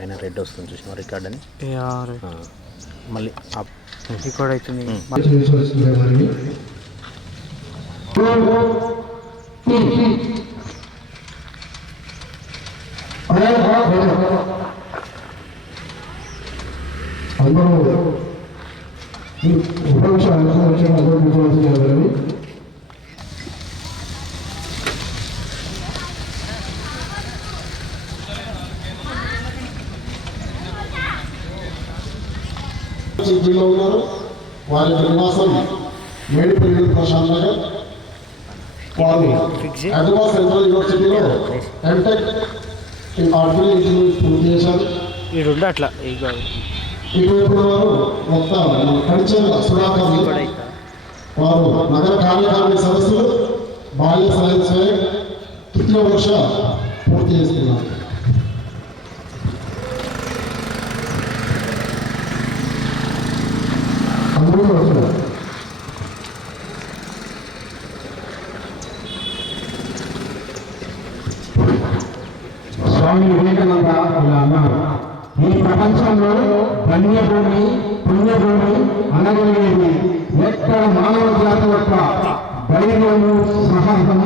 పైన రెడ్ వస్తుంది చూసిన రికార్డ్ అని మళ్ళీ రికార్డ్ అవుతుంది. సిటీలో ఉన్నారు. వారి నివాసం మేడిపల్లి ప్రశాంత్ నగర్. వారు హైదరాబాద్ సెంట్రల్ యూనివర్సిటీలో ఎంటెక్ ఇన్ ఆర్టిఫిషియల్ ఇంటెలిజెన్స్ పూర్తి చేశారు. అట్లా ఇటువైపు వారు మొత్త కంచెల సుధాకర్ వారు నగర కార్యకారిణి సదస్సులు బాల్య సైన్స్ తృతీయ వర్ష పూర్తి చేస్తున్నారు. స్వామి వివేకానంద ఇలా అన్నారు, ఈ ప్రపంచంలో ధన్యభూమి పుణ్యభూమి అనగలిగేది ఎక్కడ మానవ జాతి యొక్క ధైర్యము సాహసం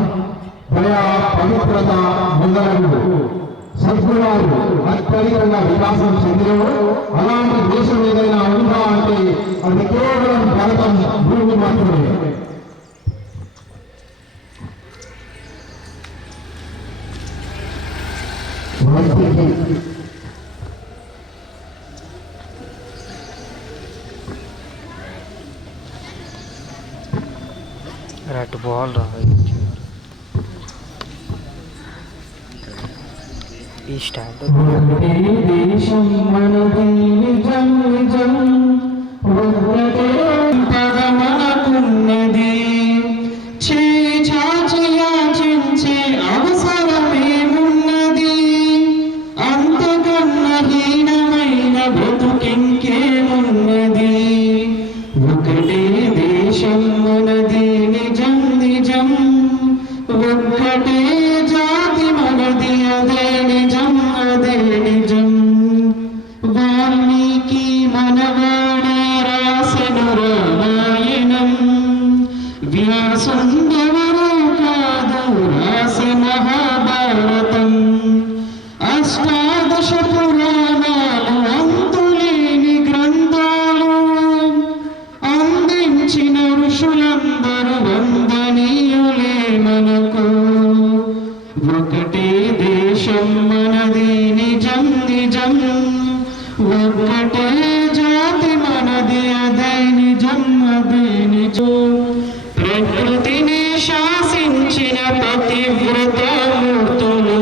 దయ పవిత్రత మొదలగు సద్గుణాలు అత్యధికంగా వికాసం చెందినవు. అలాంటి దేశం ఏదైనా ఉందా అంటే అది కేవలం భారతం భూమి మాత్రమే. అటు పోవాలి రా ఈ స్టాండ్. దేశం మనది నిజం నిజం మనకున్నది చాచయాచించే అవసరమేమున్నది, అంతకన్నా హీనమైన బ్రతుకింకేమున్నది. ఒకటే దేశం మనది నిజం నిజం, ఒక్కటే జాతి మనది అదే నిజం అదే నిజం. వాల్మీకి మనవాడే రాసెను రామాయణం, వ్యాసుండెవరో కాదు రాసె మహాభారతం. అష్టాదశ పురాణాలు అంతులేని గ్రంథాలు అందించిన ఋషులందరూ వందనీయులే మనకు. ఒకటే దేశం మనది నిజం నిజం, ఒక్కటే జాతి మనది అదే నిజం అదే నిజం. ప్రకృతిని శాసించిన పతివ్రత మూర్తులు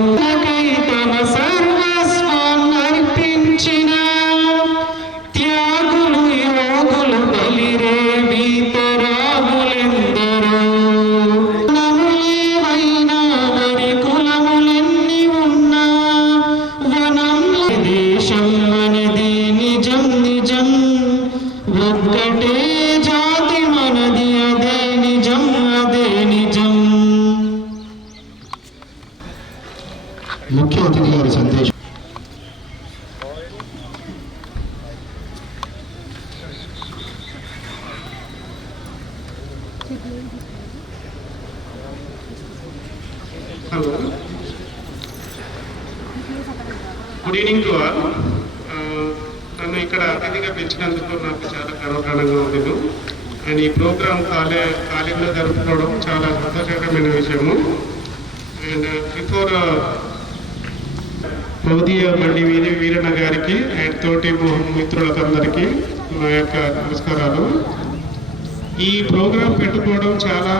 తమ సర్వస్వాన్ని అర్పించిన త్యాగులు యోగులు బలిరే వీతరాగులెందరో. నములేవైనా వరి కులములెన్ని ఉన్నా వనంలో దేశం మనది నిజం నిజం, ఒక్కటే జాతి మనది అదే నిజం అదే నిజం. ముఖ్య అతిథి గారి సందేశం. Hello. Good evening to all. నన్ను ఇక్కడ అతిథిగా పిలిచినందుకు నాకు చాలా గర్వకారణంగా ఉంది. అండ్ ఈ ప్రోగ్రాం కాలేజీలో జరుపుకోవడం చాలా సంతోషకరమైన విషయము. అండ్ బిఫోర్ భౌతీయ బండి వీరన్న గారికి అండ్ తోటి మిత్రులకందరికీ నా యొక్క నమస్కారాలు. ఈ ప్రోగ్రాం పెట్టుకోవడం చాలా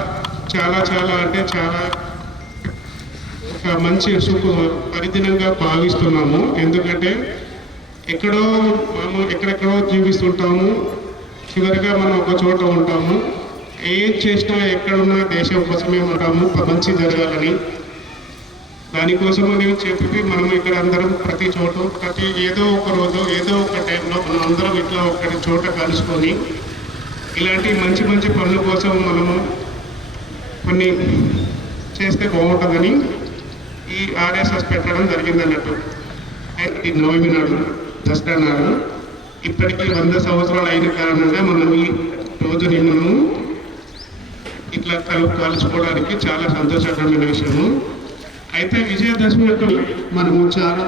చాలా చాలా అంటే చాలా ఒక మంచి పరిదినంగా భావిస్తున్నాము. ఎందుకంటే ఎక్కడెక్కడో జీవిస్తుంటాము, చివరిగా మనం ఒక చోట ఉంటాము. ఏం చేసినా ఎక్కడున్నా దేశం కోసమే ఉంటాము, మంచి జరగాలని. దానికోసమని చెప్పి మనం ఇక్కడ అందరం ప్రతి చోట ఏదో ఒక రోజు ఏదో ఒక టైంలో మనం అందరం ఇట్లా ఒకటి చోట కలుసుకొని ఇలాంటి మంచి మంచి పనుల కోసం మనము కొన్ని చేస్తే బాగుంటుందని ఈ ఆర్ఎస్ఎస్ పెట్టడం జరిగింది అన్నట్టు. నవమి నాడు దసరా నాడు ఇప్పటికీ 100 సంవత్సరాలు అయిన కారణంగా మనం ఈ రోజుని మనము ఇట్లా కలుసుకోవడానికి చాలా సంతోషకరమైన విషయము. అయితే విజయదశమి యొక్క మనము చాలా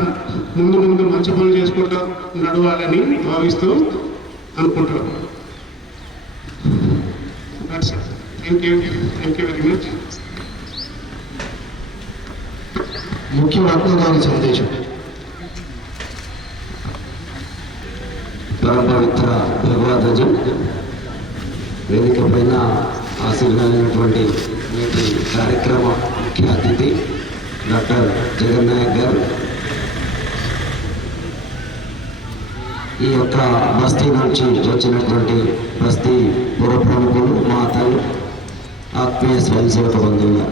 ముందు మంచి పనులు చేసుకుంటూ నడవాలని భావిస్తూ అనుకుంటున్నాం. Thank you very much. ముఖ్య వక్త గారి సందేశం. పరమ పవిత్ర భగవద్గీత వేదిక పైన ఆశీర్వాదమైనటువంటి నేటి కార్యక్రమ ముఖ్య అతిథి డాక్టర్ జగన్నాయక్ గారు, ఈ యొక్క బస్తీ నుంచి వచ్చినటువంటి బస్తీ పుర ప్రముఖులు, మాతలు, ఆత్మీయ స్వయం సేవక బంధువులు,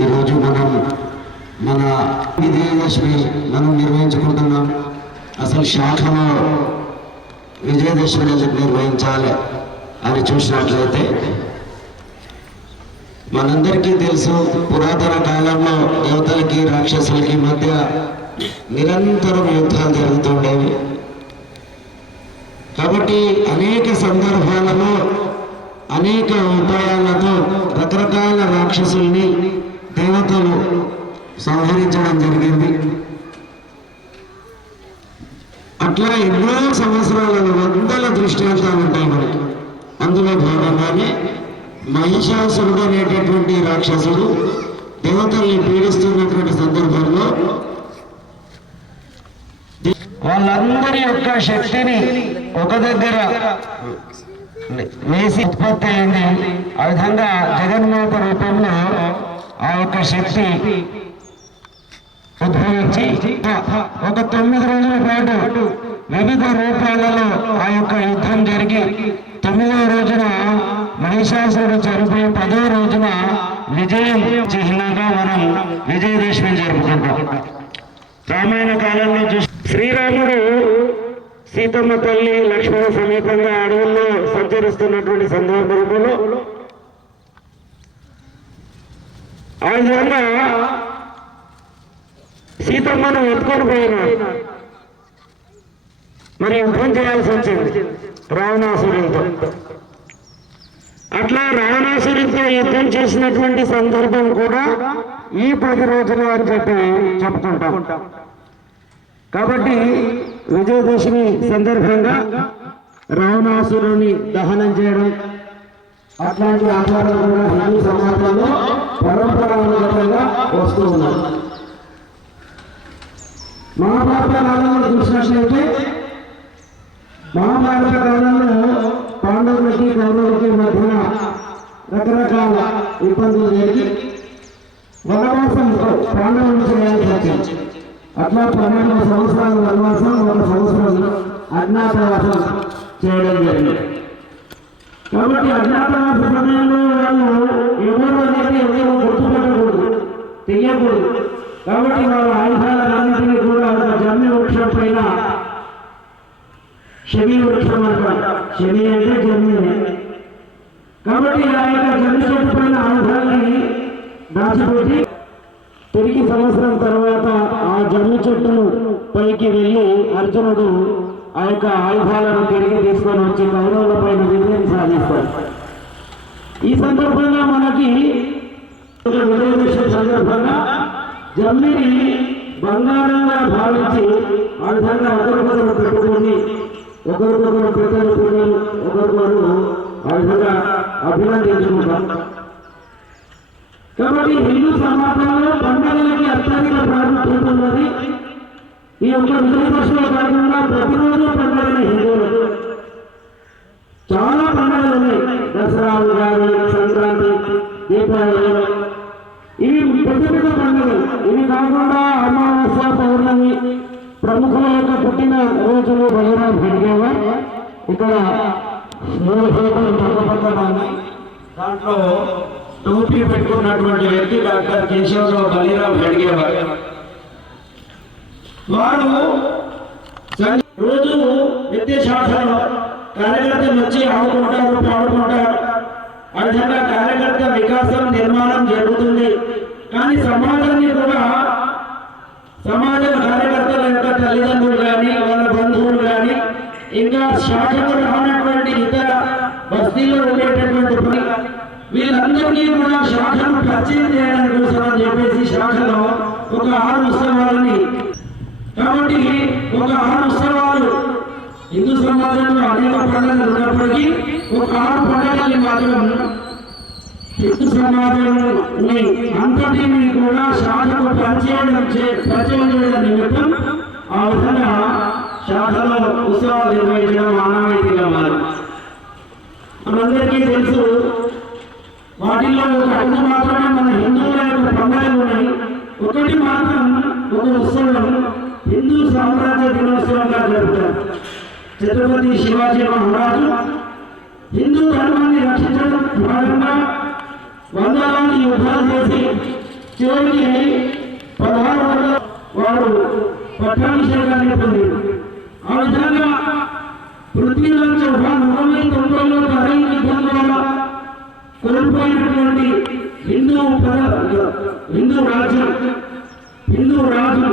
ఈరోజు మన విజయదశమి మనం నిర్వహించుకుంటున్నాం. అసలు శాఖలో విజయదశమి ఎందుకు నిర్వహించాలి అని చూసినట్లయితే మనందరికీ తెలుసు, పురాతన కాలంలో దేవతలకి రాక్షసులకి మధ్య నిరంతరం యుద్ధాలు జరుగుతుండేవి. కాబట్టి అనేక సందర్భాలలో అనేక ఉపాయాలతో రకరకాల రాక్షసుల్ని దేవతలు సంహరించడం జరిగింది. అట్లా ఎన్నో సంవత్సరాలలో వందల దృష్టాంతాలు ఉంటాయి మనకి. అందులో భాగంగానే మహిషాసురుడు అనేటటువంటి రాక్షసుడు దేవతల్ని పీడిస్తున్నటువంటి సందర్భంలో వాళ్ళందరి యొక్క శక్తిని ఒక దగ్గర వేసి ఉత్పత్తి అయింది. ఆ విధంగా జగన్మాత రూపంలో ఆ యొక్క శక్తి ఉద్భవించి ఒక 9 రోజుల పాటు వివిధ రూపాలలో ఆ యొక్క యుద్ధం జరిగి 9వ రోజున మహిషాసురుడు చనిపోయి 10వ రోజున విజయం చిహ్నంగా మనం విజయదశమి జరుపుకుంటాం. రామాయణ కాలంలో చూసి శ్రీరాముడు సీతమ్మ తల్లి లక్ష్మణ సమీపంగా అడవుల్లో సంచరిస్తున్నటువంటి సందర్భంలో ఆ విధంగా సీతమ్మను ఎత్తుకొని పోయినాడు. మరి యుద్ధం చేయాల్సి వచ్చింది రావణాసురుడితో. అట్లా రావణాసురుడితో యుద్ధం చేసినటువంటి సందర్భం కూడా ఈ 10 రోజులు అని చెప్పి చెప్పుకుంటాం. కాబట్టి విజయదశమి సందర్భంగా రావణాసురుని దహనం చేయడం అట్లాంటి ఆచారాలు కూడా హిందూ సమాజంలో పరంపరాగతంగా వస్తూ ఉన్నాయి. మహాభారత కాలంలో చూసినట్లయితే మహాభారత కాలంలో పాండవులకి కౌరవులకి మధ్యన రకరకాల ఇబ్బందులు జరిగి వనవాసం పాండవులు చేయాల్సి వచ్చింది. అట్లా 12 సంవత్సరాల వనవాసం, 1 సంవత్సరం అజ్ఞాతవాసం చేయడం జరిగింది. కాబట్టి అజ్ఞాతవాస సమయంలో వాళ్ళు ఎవరు అనేది ఎవరు గుర్తుపెట్టకూడదు, తెలియకూడదు. కాబట్టి వాళ్ళ ఆయుధాలన్నింటినీ కూడా ఒక జమ్మి వృక్షం పైన, శమి వృక్షం అంటారు, శమి అంటే జమ్మి. కాబట్టి ఆ యొక్క జమ్మి చెట్టు పైన ఆయుధాలని దాచిపెట్టి తిరిగి సంవత్సరం తర్వాత ఆ జమ్మి చెట్టును పైకి వెళ్ళి అర్జునుడు ఆ యొక్క ఆయుధాలను తిరిగి తీసుకొని వచ్చి కౌరవుల పైన విజయం సాధిస్తాడు. ఈ సందర్భంగా మనకి విజయదశమి సందర్భంగా జమ్మిని బంగారంగా భావించి ఆ విధంగా ఒకరికొకరు పెట్టుకొని ఒకరికొకరు పెట్టుకొని ఒకరికొకరు ఆ విధంగా అభినందించుకుంటాం. కాబట్టి హిందూ సమాజంలో పండుగలకి అత్యధిక ప్రాముఖ్యత ఉన్నది. ఈ యొక్క విజయదశమి కాకుండా ప్రతిరోజు పండుగలు హిందువులకు చాలా పండుగలు ఉన్నాయి. దసరా, ఉగాది, సంక్రాంతి, దీపావళి, ఇవి పెద్ద పండుగలు. ఇవి కాకుండా అమావాస్య, పౌర్ణమి, ప్రముఖుల యొక్క పుట్టిన రోజులు బలిరామ్ హెడ్గేవార్. ఇక్కడ 3 ఫోటోలు పక్కపక్కన, దాంట్లో టోపీ పెట్టుకున్నటువంటి వ్యక్తి డాక్టర్ కేశవరావు బలిరామ్ హెడ్గేవార్. వారు రోజు విద్యాశాఖలో కార్యకర్తలు వచ్చి ఆడుకుంటారు, పాడుకుంటారు. ఆ విధంగా కార్యకర్త వికాసం, నిర్మాణం జరుగుతుంది. కానీ సమాజాన్ని కూడా సమాజ కార్యకర్తల యొక్క తల్లిదండ్రులు కానీ వాళ్ళ బంధువులు కానీ ఇంకా శాఖకు రానటువంటి ఇతర బస్తీలో ఉండేటటువంటి వీళ్ళందరికీ కూడా శాఖను పరిచయం చేయడానికి కోసం అని చెప్పేసి శాఖలో ఒక 6 ఉత్సవాలని కాబట్టి ఒక 6 ఉత్సవాలు హిందూ సమాజంలో అనేక పండుగలు ఉన్నప్పటికీ ఒక 6 పండుగల్ని మాత్రం హిందూ సమాజంని అంతటిని కూడా శాఖకు పరిచయం చేయడం నిమిత్తం ఆ విధంగా శాఖలో ఉత్సవాలు నిర్వహించడం ఆనవాయితీగా మారు మనందరికీ తెలుసు. వాటిల్లో ఒక 5 మాత్రమే మన హిందువుల యొక్క పండుగలు ఉన్నాయి. ఒకటి మాత్రం ఒక ఉత్సవం హిందూ సామ్రాజ్య దినోత్సవంగా జరుపుతారు. ఛత్రపతి శివాజీ మహారాజు హిందూ ధర్మాన్ని రక్షించడం భాగంగా వందలాది యుద్ధాలు చేసి చివరికి 16 వారు పట్టాభిషేకాన్ని పొందారు. ఆ విధంగా పృథ్వీరాజ్ చౌహాన్ 190లో తరై యుద్ధం ద్వారా కోల్పోయినటువంటి హిందూ రాజు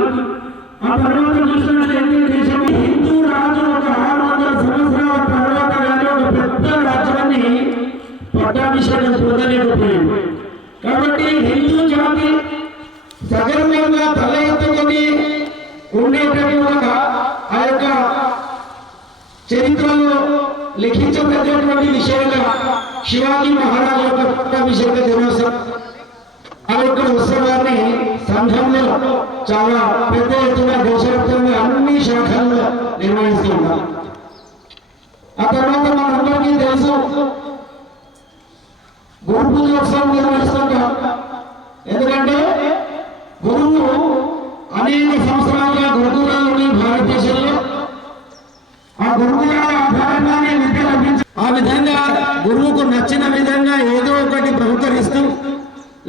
ఆ తర్వాత చూసినట్లయితే దేశం హిందూ రాజు ఒక 600 సంవత్సరాల తర్వాత కానీ ఒక పెద్ద రాజ్యాన్ని పట్టాభిషేకం పొందలేకపోయింది. కాబట్టి హిందూ జాతి సగర్వంగా తల ఎత్తుకొని ఉండేటటువంటి ఆ యొక్క చరిత్రలో లిఖించబడినటువంటి విషయంగా శివాజీ మహారాజు యొక్క పట్టాభిషేక దినోత్సవం ఆ యొక్క ఉత్సవాన్ని సంఘంలో చాలా పెద్ద ఎత్తున దేశవ్యాప్తంగా అన్ని శాఖల్లో నిర్వహిస్తున్నారు. ఆ తర్వాత మనందరికీ తెలుసు గురు పూజోత్సవం నిర్వహిస్తుంటాం. ఎందుకంటే గురువు అనేక సంవత్సరాలుగా గురుకులాలు భారతదేశంలో ఆ గురుకులాల ఆధారంగానే విద్య లభించారు. ఆ విధంగా గురువుకు నచ్చిన విధంగా ఏదో ఒకటి బహుకరిస్తూ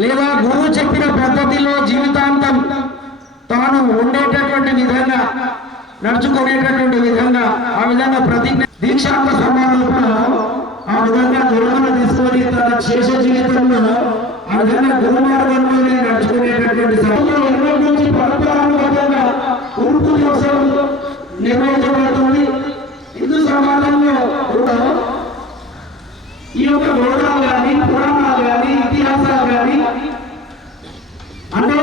లేదా గురువు చెప్పిన పద్ధతిలో జీవితాంతం తాను ఉండేటటువంటి విధంగా నడుచుకునేటటువంటి విధంగా ఆ విధంగా ప్రతిజ్ఞ దీక్షాంత సమావేశంలో ఆ విధంగా గురువును తీసుకొని తన శేష జీవితంలో ఆ విధంగా గురు మార్గంలోనే నడుచుకునేటటువంటి సమయంలో ఎన్నో నుంచి పరపరానుగతంగా గురు పూజోత్సవం నిర్వహించబడుతుంది. హిందూ సమాజంలో ఈ యొక్క వేదాలు కానీ పురాణాలు కానీ ఇతిహాసాలు కానీ అంటే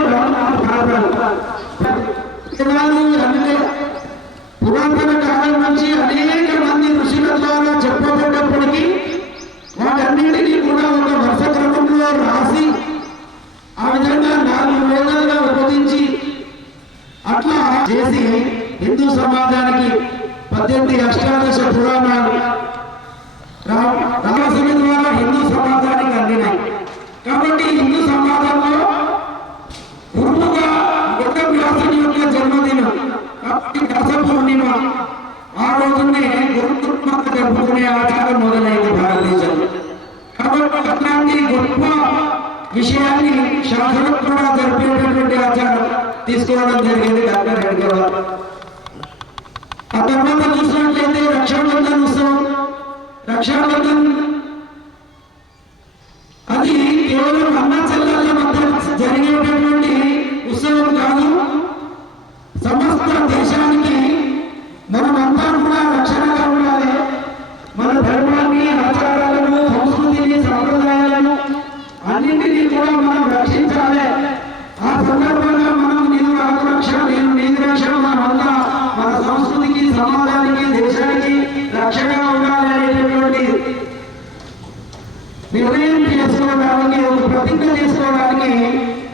పురాతన కాలం నుంచి అనేక మంది ఋషుల ద్వారా చెప్పబడినప్పటికీ వాటన్నిటినీ కూడా ఒక వర్ష క్రమంలో రాసి ఆ విధంగా 4 వేదాలుగా విభజించి అట్లా చేసి హిందూ సమాజానికి 18 అష్టాదశ పురాణాలు రామసమి ద్వారా హిందూ సమాజానికి అందినాయి. కాబట్టి హిందూ సమాజంలో గురువుగా వ్యాసుని యొక్క జన్మదినం వ్యాస పూర్ణిమ ఆ రోజునే గురుపూర్ణిమ జరుపుకునే ఆచారం మొదలైంది భారతదేశంలో. కాబట్టి అట్లాంటి గొప్ప విషయాన్ని శాసనం కూడా జరిపేటటువంటి ఆచారం తీసుకోవడం జరిగింది డాక్టర్ రెడ్డి గారు. ఆ తర్వాత చూసినట్లయితే రక్షాబంధన్ ఉత్సవం. రక్షాబంధన్ అది కేవలం అన్న చెల్లెళ్ళ మధ్య జరిగేటటువంటి ఉత్సవం కాదు. సమస్త దేశానికి మనమంతా కూడా రక్షణగా ఉండాలి. మన ధర్మాన్ని, ఆచారాలను, సంస్కృతిని, సాంప్రదాయాలను అన్నింటినీ కూడా మనం రక్షించాలి. ఆ సందర్భంగా మనం నేను నాకు రక్ష, నేను నీకు రక్ష, మనమంతా మన సంస్కృతికి, సమాజానికి, దేశానికి రక్షణగా ఉండాలి అనేటటువంటి నిర్ణయం చేసుకోవడానికి, ఒక ప్రతిజ్ఞ చేసుకోవడానికి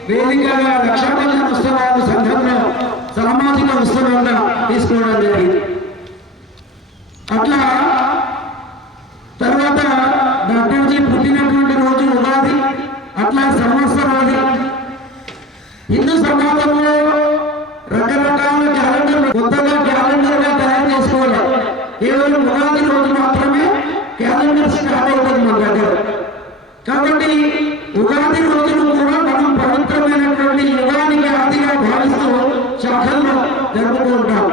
వేదికగా రక్షాబంధన ఉత్సవాలు సంఘంలో సామాజిక ఉత్సవంగా తీసుకోవడం జరిగింది. అట్లా తర్వాత డాక్టర్జీ పుట్టినటువంటి రోజు ఉగాది, అట్లా సంవత్సర రోజు హిందూ సమాజంలో రకరకాల క్యాలెండర్ కొత్తగా క్యాలెండర్గా తయారు చేసుకోవాలి. కేవలం ఉగాది రోజు మాత్రమే క్యాలెండర్ స్టార్ట్ అవుతుంది మన దగ్గర. కాబట్టి ఉగాది రోజును కూడా మనం పవిత్రమైనటువంటి యుగానికి ఆదిగా భావిస్తూ శాఖల్లో జరుపుకుంటాం.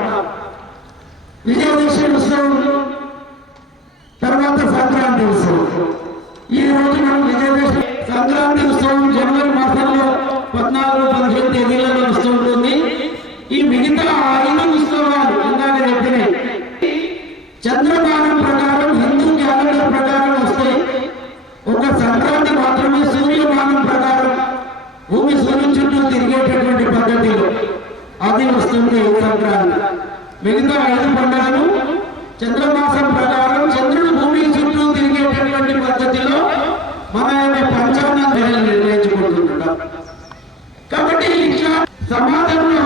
విజయదశమి ఉత్సవం తర్వాత సంక్రాంతి ఉత్సవం. ఈ రోజు మనం విజయదశమి సంక్రాంతి ఉత్సవం జనవరి మాసంలో 14, 15 తేదీలలో వస్తూ ఉంటుంది. ఈ మిగతా 5 ఉత్సవాలు ఇందాక చెప్పినాయి చంద్రమానం ప్రకారం హిందూ క్యాలెండర్ ప్రకారం వస్తే ఒక సంక్రాంతి మాత్రమే సూర్యమానం ప్రకారం భూమి సూర్యుని చుట్టూ తిరిగేటటువంటి పద్ధతిలో అది వస్తుంది సంక్రాంతి. మిగతా 5 పండుగలు చంద్రమాసం ప్రకారం చంద్రుడు భూమి చుట్టూ తిరిగేటటువంటి పద్ధతిలో మన పంచాంగాలు నిర్ణయించుకుంటుంటాం. కాబట్టి ఇట్లా సమాజంలో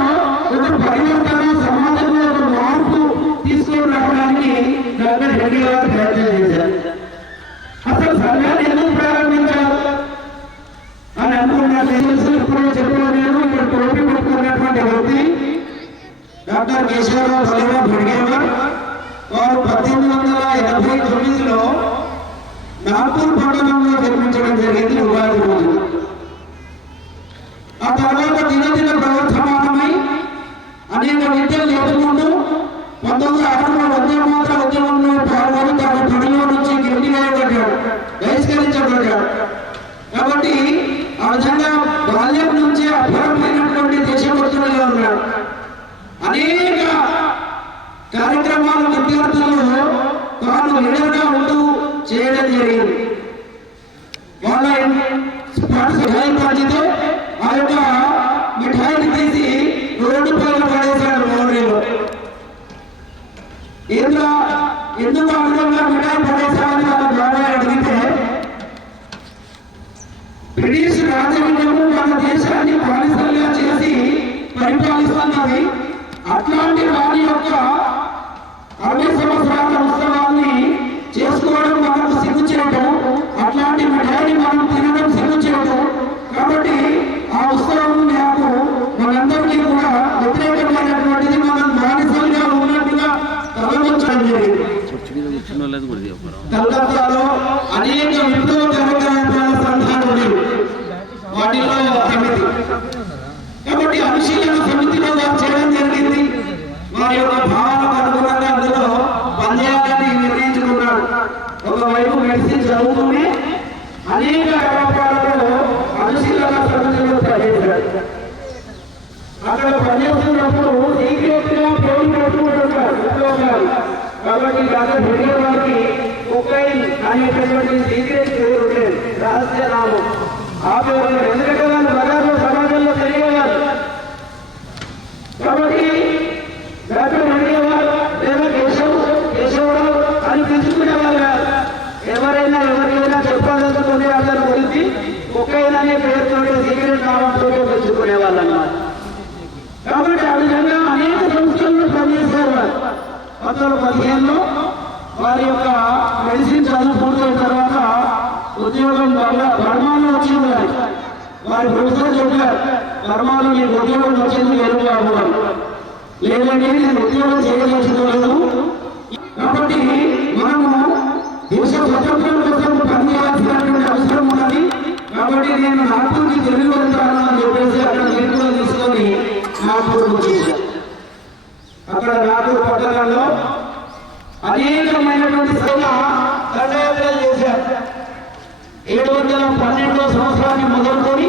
ఒక పరివర్తన, సమాజంలో ఒక మార్పు తీసుకొని రావడానికి డాక్టర్ రెడ్డి గారు ప్రయత్నం చేశారు. అసలు సంఘాన్ని ఎందుకు ప్రారంభించారు అని అనుకున్నారు. ఇప్పుడు చెప్పిన నేను ఇక్కడ టోపీ పెట్టుకున్నటువంటి వ్యక్తి డాక్టర్ కేశవరావు సలహా బడిగేవారు. వారు 1889లో నాగ్పూర్ పట్టణంలో జన్మించడం జరిగింది ఉగాది రోజు. ఆ తర్వాత దినదిన ప్రవర్తమానమై అనేక విద్యలు నేర్చుకుంటూ 1906లో వందే మాతర ఉద్యమంలో పాల్గొని తన పనిలో నుంచి గెలివేయబడ్డాడు, బహిష్కరించబడ్డాడు. కాబట్టి ఆ విధంగా బాల్యం నుంచి అభ్యరమైనటువంటి దేశభక్తులుగా ఉన్నాడు. అనేక కార్యక్రమాలు విద్యార్థులను తాను లీడర్గా ఉంటూ చేయడం జరిగింది. వాళ్ళ మిఠాయి పంచితే ఆ యొక్క మిఠాయిని తీసి రోడ్డు పైన పడేశాడు మోడీలో. ఎందుకు ఆ విధంగా మిఠాయి పడేశాడని మన బాగా అడిగితే బ్రిటిష్ రాజకీయము మన దేశాన్ని బానిసలుగా చేసి పరిపాలిస్తున్నది. అట్లాంటి వారి యొక్క 60 సంవత్సరాల ఉత్సవాన్ని చేసుకోవడం మనకు సిగ్గుచేయడం, అట్లాంటి మిఠాయిని మనం తినడం సిగ్గుచేయడం. కాబట్టి ఆ ఉత్సవం నాకు మనందరికీ కూడా వ్యతిరేకమైనటువంటిది. మనం బానిసలుగా ఉన్నట్టుగా తలవంచడం జరిగింది. కలకత్తాలో అనేక విప్లవ కార్యక్రమాల సంఘాలు ఉండేవి. వాటిలో సమితి, కాబట్టి అనుశీలన సమితిలో వారు చేయడం జరిగింది. వారి యొక్క భావాలకు అనుగుణంగా అందులో పనిచేయాలని నిర్ణయించుకున్నాడు. ఒకవైపు మెడిసిన్ చదువుతూనే అనేక వ్యాపారాలలో అనుశీలన సమితిలో పనిచేశాడు. అక్కడ పనిచేస్తున్నప్పుడు సీక్రెట్గా పేరు పెట్టుకుంటుంటారు ఉద్యోగాలు. కాబట్టి డాక్టర్ రెడ్డి గారికి కొకైన్ అనేటటువంటి సీక్రెట్ పేరు ఉండేది, రహస్య నామం. ఆ పేరు ఎందుకంటే వాళ్ళు బజార్లో సమాజంలో తెలియవారు. కాబట్టి డాక్టర్ రెడ్డి గారు లేదా కేశవరావు అని పిలుచుకునేవారు కాదు. ఎవరికైనా చెప్పాలనుకునే వాళ్ళని గురించి కొకైన్ అనే పేరుతో సీక్రెట్ నామంతో పిలుచుకునేవాళ్ళు అన్నమాట. కాబట్టి ఆ విధంగా అనేక సంస్థల్లో పనిచేశారు వారు. 1915లో వారి యొక్క మెడిసిన్ చదువు పూర్తయిన తర్వాత ఉద్యోగం బర్మాలో వచ్చింది. వారి ప్రొఫెసర్ చెప్పారు, బర్మాలో నీకు ఉద్యోగం వచ్చింది వెలుగు అవ్వడం లేదంటే నేను ఉద్యోగం చేయదలుచుకోలేదు. కాబట్టి మనము దేశ స్వతంత్రం కోసం పనిచేయాల్సినటువంటి అవసరం ఉన్నది. కాబట్టి నేను నాగ్పూర్కి తిరిగి వెళ్తాను అని చెప్పేసి అక్కడ నిర్ణయం తీసుకొని నాగ్పూర్ వచ్చేసాను. అక్కడ నాగ్పూర్ పట్టణంలో అనేకమైనటువంటి దండయాత్రలు చేశారు. 712వ సంవత్సరాన్ని మొదలుకొని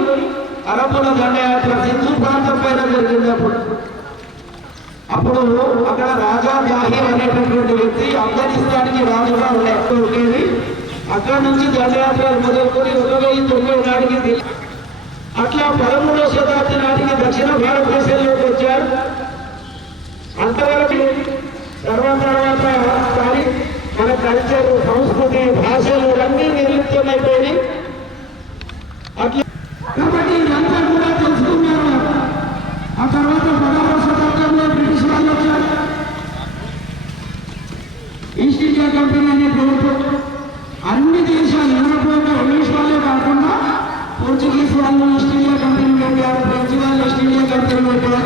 అరబ్బుల దండయాత్ర సింధు ప్రాంతం పైన జరిగినప్పుడు అప్పుడు అక్కడ రాజా జాహీర్ అనేటటువంటి వ్యక్తి ఆఫ్ఘనిస్తాన్కి రాజుగా ఉండేది. అక్కడ నుంచి దండయాత్రలు మొదలుకొని 1990 నాటికి అట్లా 13వ శతాబ్ది నాటికి దక్షిణ భారతదేశంలోకి వచ్చారు. అంతవరకు తర్వాత మన కల్చర్, సంస్కృతి, భాషలు అన్నీ నిర్లిప్తమైపోయి అట్లా. కాబట్టి ఇదంతా కూడా తెలుసుకున్నారు. ఆ తర్వాత 16వ శతాబ్దంలో బ్రిటిష్ వాళ్ళు వచ్చారు. ఈస్ట్ ఇండియా కంపెనీ అనే పేరుతో అన్ని దేశాలు యూరోప్ ఇంగ్లీష్ వాళ్ళే కాకుండా పోర్చుగీస్ వాళ్ళు ఈస్ట్ ఇండియా కంపెనీ పెట్టారు, ఫ్రెంచ్ వాళ్ళు ఈస్ట్ ఇండియా కంపెనీ పెట్టారు,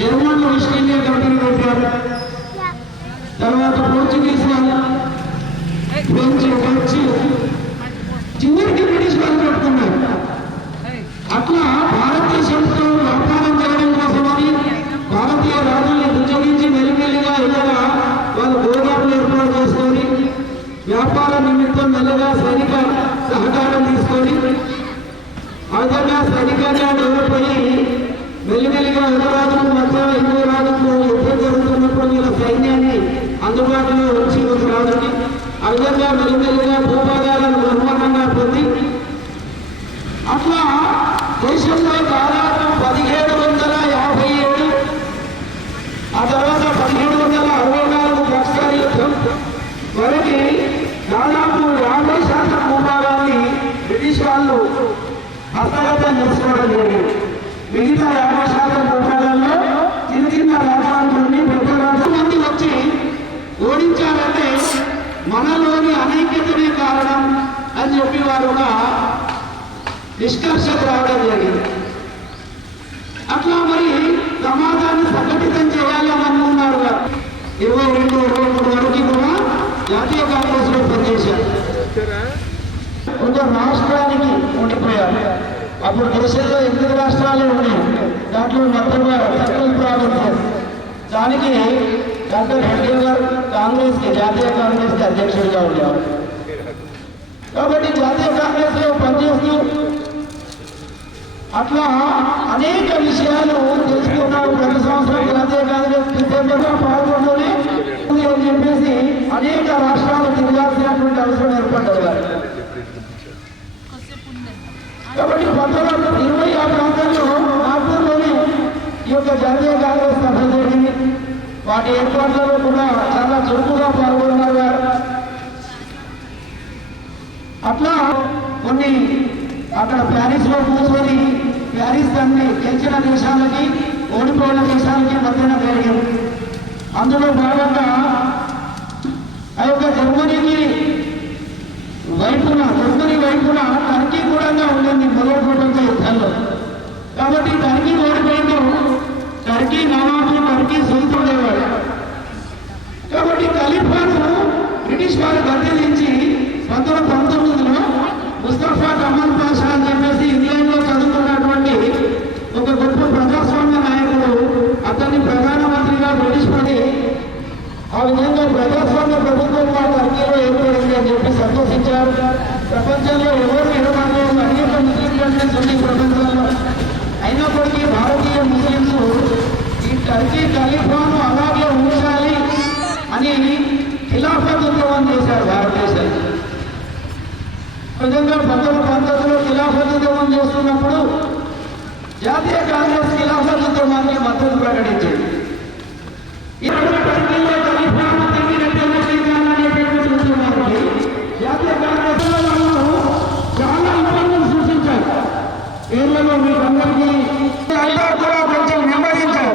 జర్మన్లు ఈస్ట్ ఇండియా కంపెనీ పెట్టారు. తర్వాత పోర్చుగీస్ వాళ్ళు, ఫ్రెంచ్, డచ్, చివరికి బ్రిటిష్ వాళ్ళు పెట్టుకున్నారు. అట్లా భారతదేశంతో వ్యాపారం చేయడం కోసమని భారతీయ రాజుల్ని బుజ్జగించి మెల్లిమెల్లిగా ఇలాగా వాళ్ళు గోదాములు ఏర్పాటు చేసుకొని వ్యాపార నిమిత్తం మెల్లగా సైనిక సహకారం తీసుకొని ఆ విధంగా సైనికంగా డెవలప్ అయ్యి మెల్లిమెల్లిగా ఒక రాజుకు మధ్య ఇంకో రాజుకు యుద్ధం జరుగుతున్నప్పుడు వీళ్ళ సైన్యాన్ని అందుబాటులో ఉంచి ఒక రాజుకి ఆ విధంగా మెల్లిమెల్లిగా భూభాగాలను బ్రహ్మాండంగా పొంది అట్లా దేశంలో దాదాపు 1757 ఆ తర్వాత 1764 బక్సర్ యుద్ధం వరకు దాదాపు 50% భూభాగాన్ని బ్రిటిష్ వాళ్ళు హస్తగతం చేసుకోవడం జరిగింది. మిగతా 50% భూభాగాల్లో చిన్న చిన్న రాష్ట్రాలన్నీ పెద్ద మంది వచ్చి ఓడించారంటే మనలోని అనైక్యతనే కారణం అని చెప్పి వారు ఒక నిష్కర్షకు రావడం జరిగింది. అట్లా మరి సమాజాన్ని సంఘటితం చేయాలి అని అనుకున్నారు. 22, 23 వరకు కూడా జాతీయ కాంగ్రెస్ లో పనిచేశారు. కొంచెం రాష్ట్రానికి ఉండిపోయారు. అప్పుడు దేశంలో 8 రాష్ట్రాలు ఉన్నాయి. దాంట్లో మొత్తంగా సెంట్రల్ ప్రావిన్సెస్. దానికి డాక్టర్ హెడ్గే గారు కాంగ్రెస్కి జాతీయ కాంగ్రెస్కి అధ్యక్షుడిగా ఉండేవారు. కాబట్టి జాతీయ కాంగ్రెస్ లో పనిచేస్తూ అట్లా అనేక విషయాలు తెలుసుకున్నారు. ప్రతి సంవత్సరం జాతీయ కాంగ్రెస్ డిసెంబర్లో పాల్గొంటూనే అని చెప్పేసి అనేక రాష్ట్రాలు తిరగాల్సినటువంటి అవసరం ఏర్పడ్డారు. కాబట్టి 1920 ఆ ప్రాంతంలో నాగ్పూర్లోనే ఈ యొక్క జాతీయ కాంగ్రెస్ సభ జరిగింది. వాటి ఏర్పాట్లలో కూడా చాలా చురుకుగా పాల్గొన్నారు. అట్లా కొన్ని అక్కడ ప్యారిస్ లో కూర్చొని ప్యారిస్ దాన్ని గెలిచిన దేశాలకి ఓడిపోయిన దేశాలకి మధ్యన జరిగింది. అందులో భాగంగా ఆ యొక్క జర్మనీ వైపున టర్కీ కూడా ఉండింది మొదటి ప్రపంచ యుద్ధంలో. కాబట్టి టర్కీ ఓడిపోయిందో టర్కీ నవాబు టర్కీ సుల్తాన్. కాబట్టి ఖలీఫాను బ్రిటిష్ వారు గద్దెదించి 1919లో ముస్తఫా కమాల్ పాషా అని చెప్పేసి ఇంగ్లాండ్లో చదువుకున్నటువంటి ఒక గొప్ప ప్రజాస్వామ్య నాయకుడు అతన్ని ప్రధానమంత్రిగా బ్రిటిష్ పడి ఆ విధంగా ప్రజాస్వామ్య ప్రభుత్వం టర్కీలో ఏర్పడింది అని చెప్పి సంతోషించారు. ప్రపంచంలో ఎవరు ఎడమలేదు, అనేక ముస్లిం కంట్రీస్ ఉంది ప్రపంచంలో. అయినప్పటికీ భారతీయ ముస్లింస్ ఈ టర్కీ ఖలీఫాను అలాగే ఉంచాలి అని ఖిలాఫత్ ఉద్యమం చేశారు భారతదేశానికి. నిజంగా 1919లో ఖిలాఫత్ ఉద్యమం చేస్తున్నప్పుడు జాతీయ కాంగ్రెస్ ఖిలాఫత్ ఉద్యమానికి మద్దతు ప్రకటించింది. జాతీయ కాంగ్రెస్ చాలా ఇబ్బందులు సృష్టించారు. పేర్లలో మీకు అందరికీ కూడా కొంచెం నెమ్మదించారు.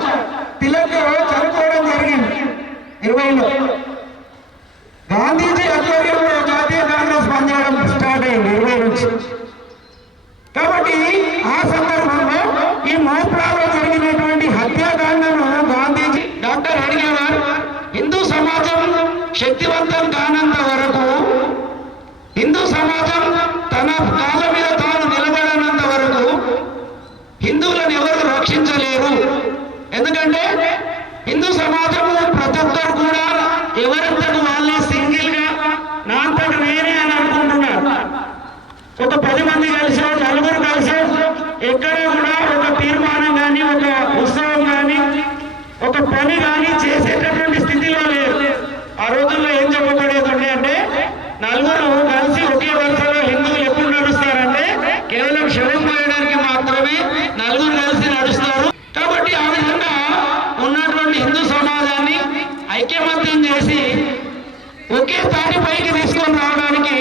తిలక్ చనిపోవడం జరిగింది 20లో. గాంధీజీ ఆధ్వర్యంలో జాతీయ కాంగ్రెస్ పనిచేయడం స్టార్ట్ అయింది 20 నుంచి. కాబట్టి ఆ సందర్భంలో ఈ మోప్రాలో జరిగినటువంటి హత్యాకాండను గాంధీజీ డాక్టర్ హెడ్గే గారు హిందూ సమాజం శక్తివంతం కానంత వరకు, హిందూ సమాజం తన కాళ్ళ మీద తాను నిలబడనంత వరకు హిందువులను ఎవరు రక్షించలేరు. ఎందుకంటే హిందూ సమాజం ప్రతి ఒక్కరు కూడా ఎవరంతకు వాళ్ళే సింగిల్ గా నా అంతకు నేనే అని అనుకుంటున్నారు. ఒక 10 మంది కలిసి 4 కలిసి ఎక్కడ కూడా ఒక తీర్మానం కానీ, ఒక ఉత్సవం కానీ, ఒక పని కానీ చేసేటటువంటి స్థితిలో లేదు. ఆ రోజుల్లో ఏం చెప్పబడేదండి అంటే 4 కలిసి ఒకే వరుసలో హిందువులు ఎప్పుడు నడుస్తారంటే కేవలం శవం పోయడానికి మాత్రమే 4 కలిసి నడుస్తారు. కాబట్టి ఆ విధంగా ఉన్నటువంటి హిందూ సమాజాన్ని ఐక్యమత్యం చేసి ఒకేసారి పైకి తీసుకొని రావడానికి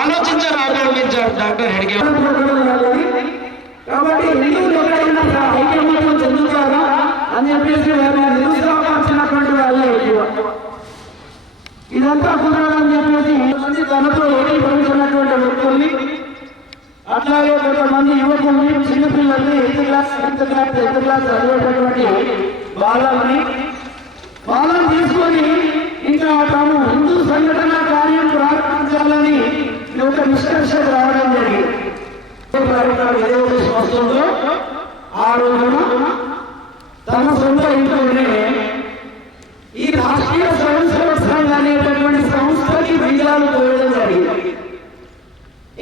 ఆలోచించారు డాక్టర్ హెడ్గే. కాబట్టి హిందువులు ఎక్కడైనా ఐక్యమత్యం చెందుతారా అని చెప్పేసి నిరుత్సాహపరిచినటువంటి వాళ్ళే ఎక్కువ. ఇదంతా కుదరదని చెప్పేసి మంది తనతో ఏకీభవించినటువంటి వ్యక్తుల్ని, అట్లాగే కొంతమంది యువకుల్ని, చిన్నపిల్లల్ని 8th క్లాస్ చదివేటటువంటి వాళ్ళని తీసుకొని ఇంకా తాము హిందూ సంఘటన కార్యం ప్రారంభించాలని ఒక నిష్కర్షకు రావడం జరిగింది. ఏదైతే సంవత్సరంలో ఆ రోజున తన సొంత ఇంట్లోనే ఈ రాష్ట్రీయ స్వయం సేవక సంఘం అనేటటువంటి సంస్థకి బీజాలు పోయడం జరిగింది.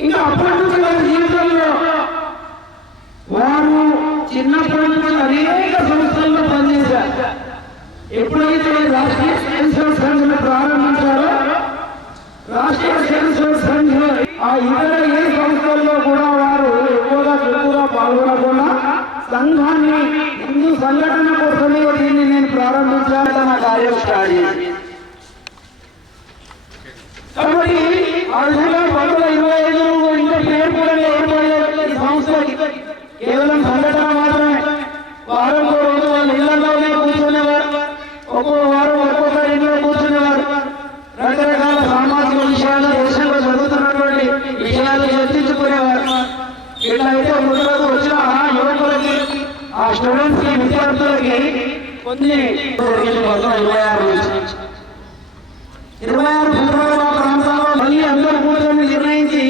ఇంకా అప్పటి నుంచి వారి జీవితంలో అనేక సంస్థల్లో పనిచేశారు. ఎప్పుడైతే రాష్ట్రీయ స్వయం సేవక సంఘం ప్రారంభించారో రాష్ట్రీయ స్వయం సేవక సంఘం ఆ ఇతర ఏ సంస్థల్లో కూడా వారు ఎక్కువగా పాల్గొనకుండా సంఘాన్ని హిందూ సంఘటన కోసమే దీన్ని నేను ప్రారంభించాలని నా కార్యం స్టార్ట్ చేశాను. కాబట్టి ఆ విధంగా 1925 ఇంకా పేరు కూడా ఏర్పడలేదు ఈ సంస్థకి. కేవలం సంఘటన మాత్రమే. వారం రోజు వాళ్ళు ఇళ్లలోనే కూర్చునేవారు, ఒక్కో వారం ఒక్కొక్కరి ఇంట్లో కూర్చునేవారు. రకరకాల సామాజిక విషయాలు, దేశంలో జరుగుతున్నటువంటి విషయాలు చర్చించుకునేవారు. ఇట్లా అయితే ముందు రోజు వచ్చిన యువకులకి, ఆ స్టూడెంట్స్ కి, విద్యార్థులకి కొన్ని 26 ఫిబ్రవరి ప్రాంతంలో మళ్ళీ అందరూ కూర్చొని నిర్ణయించి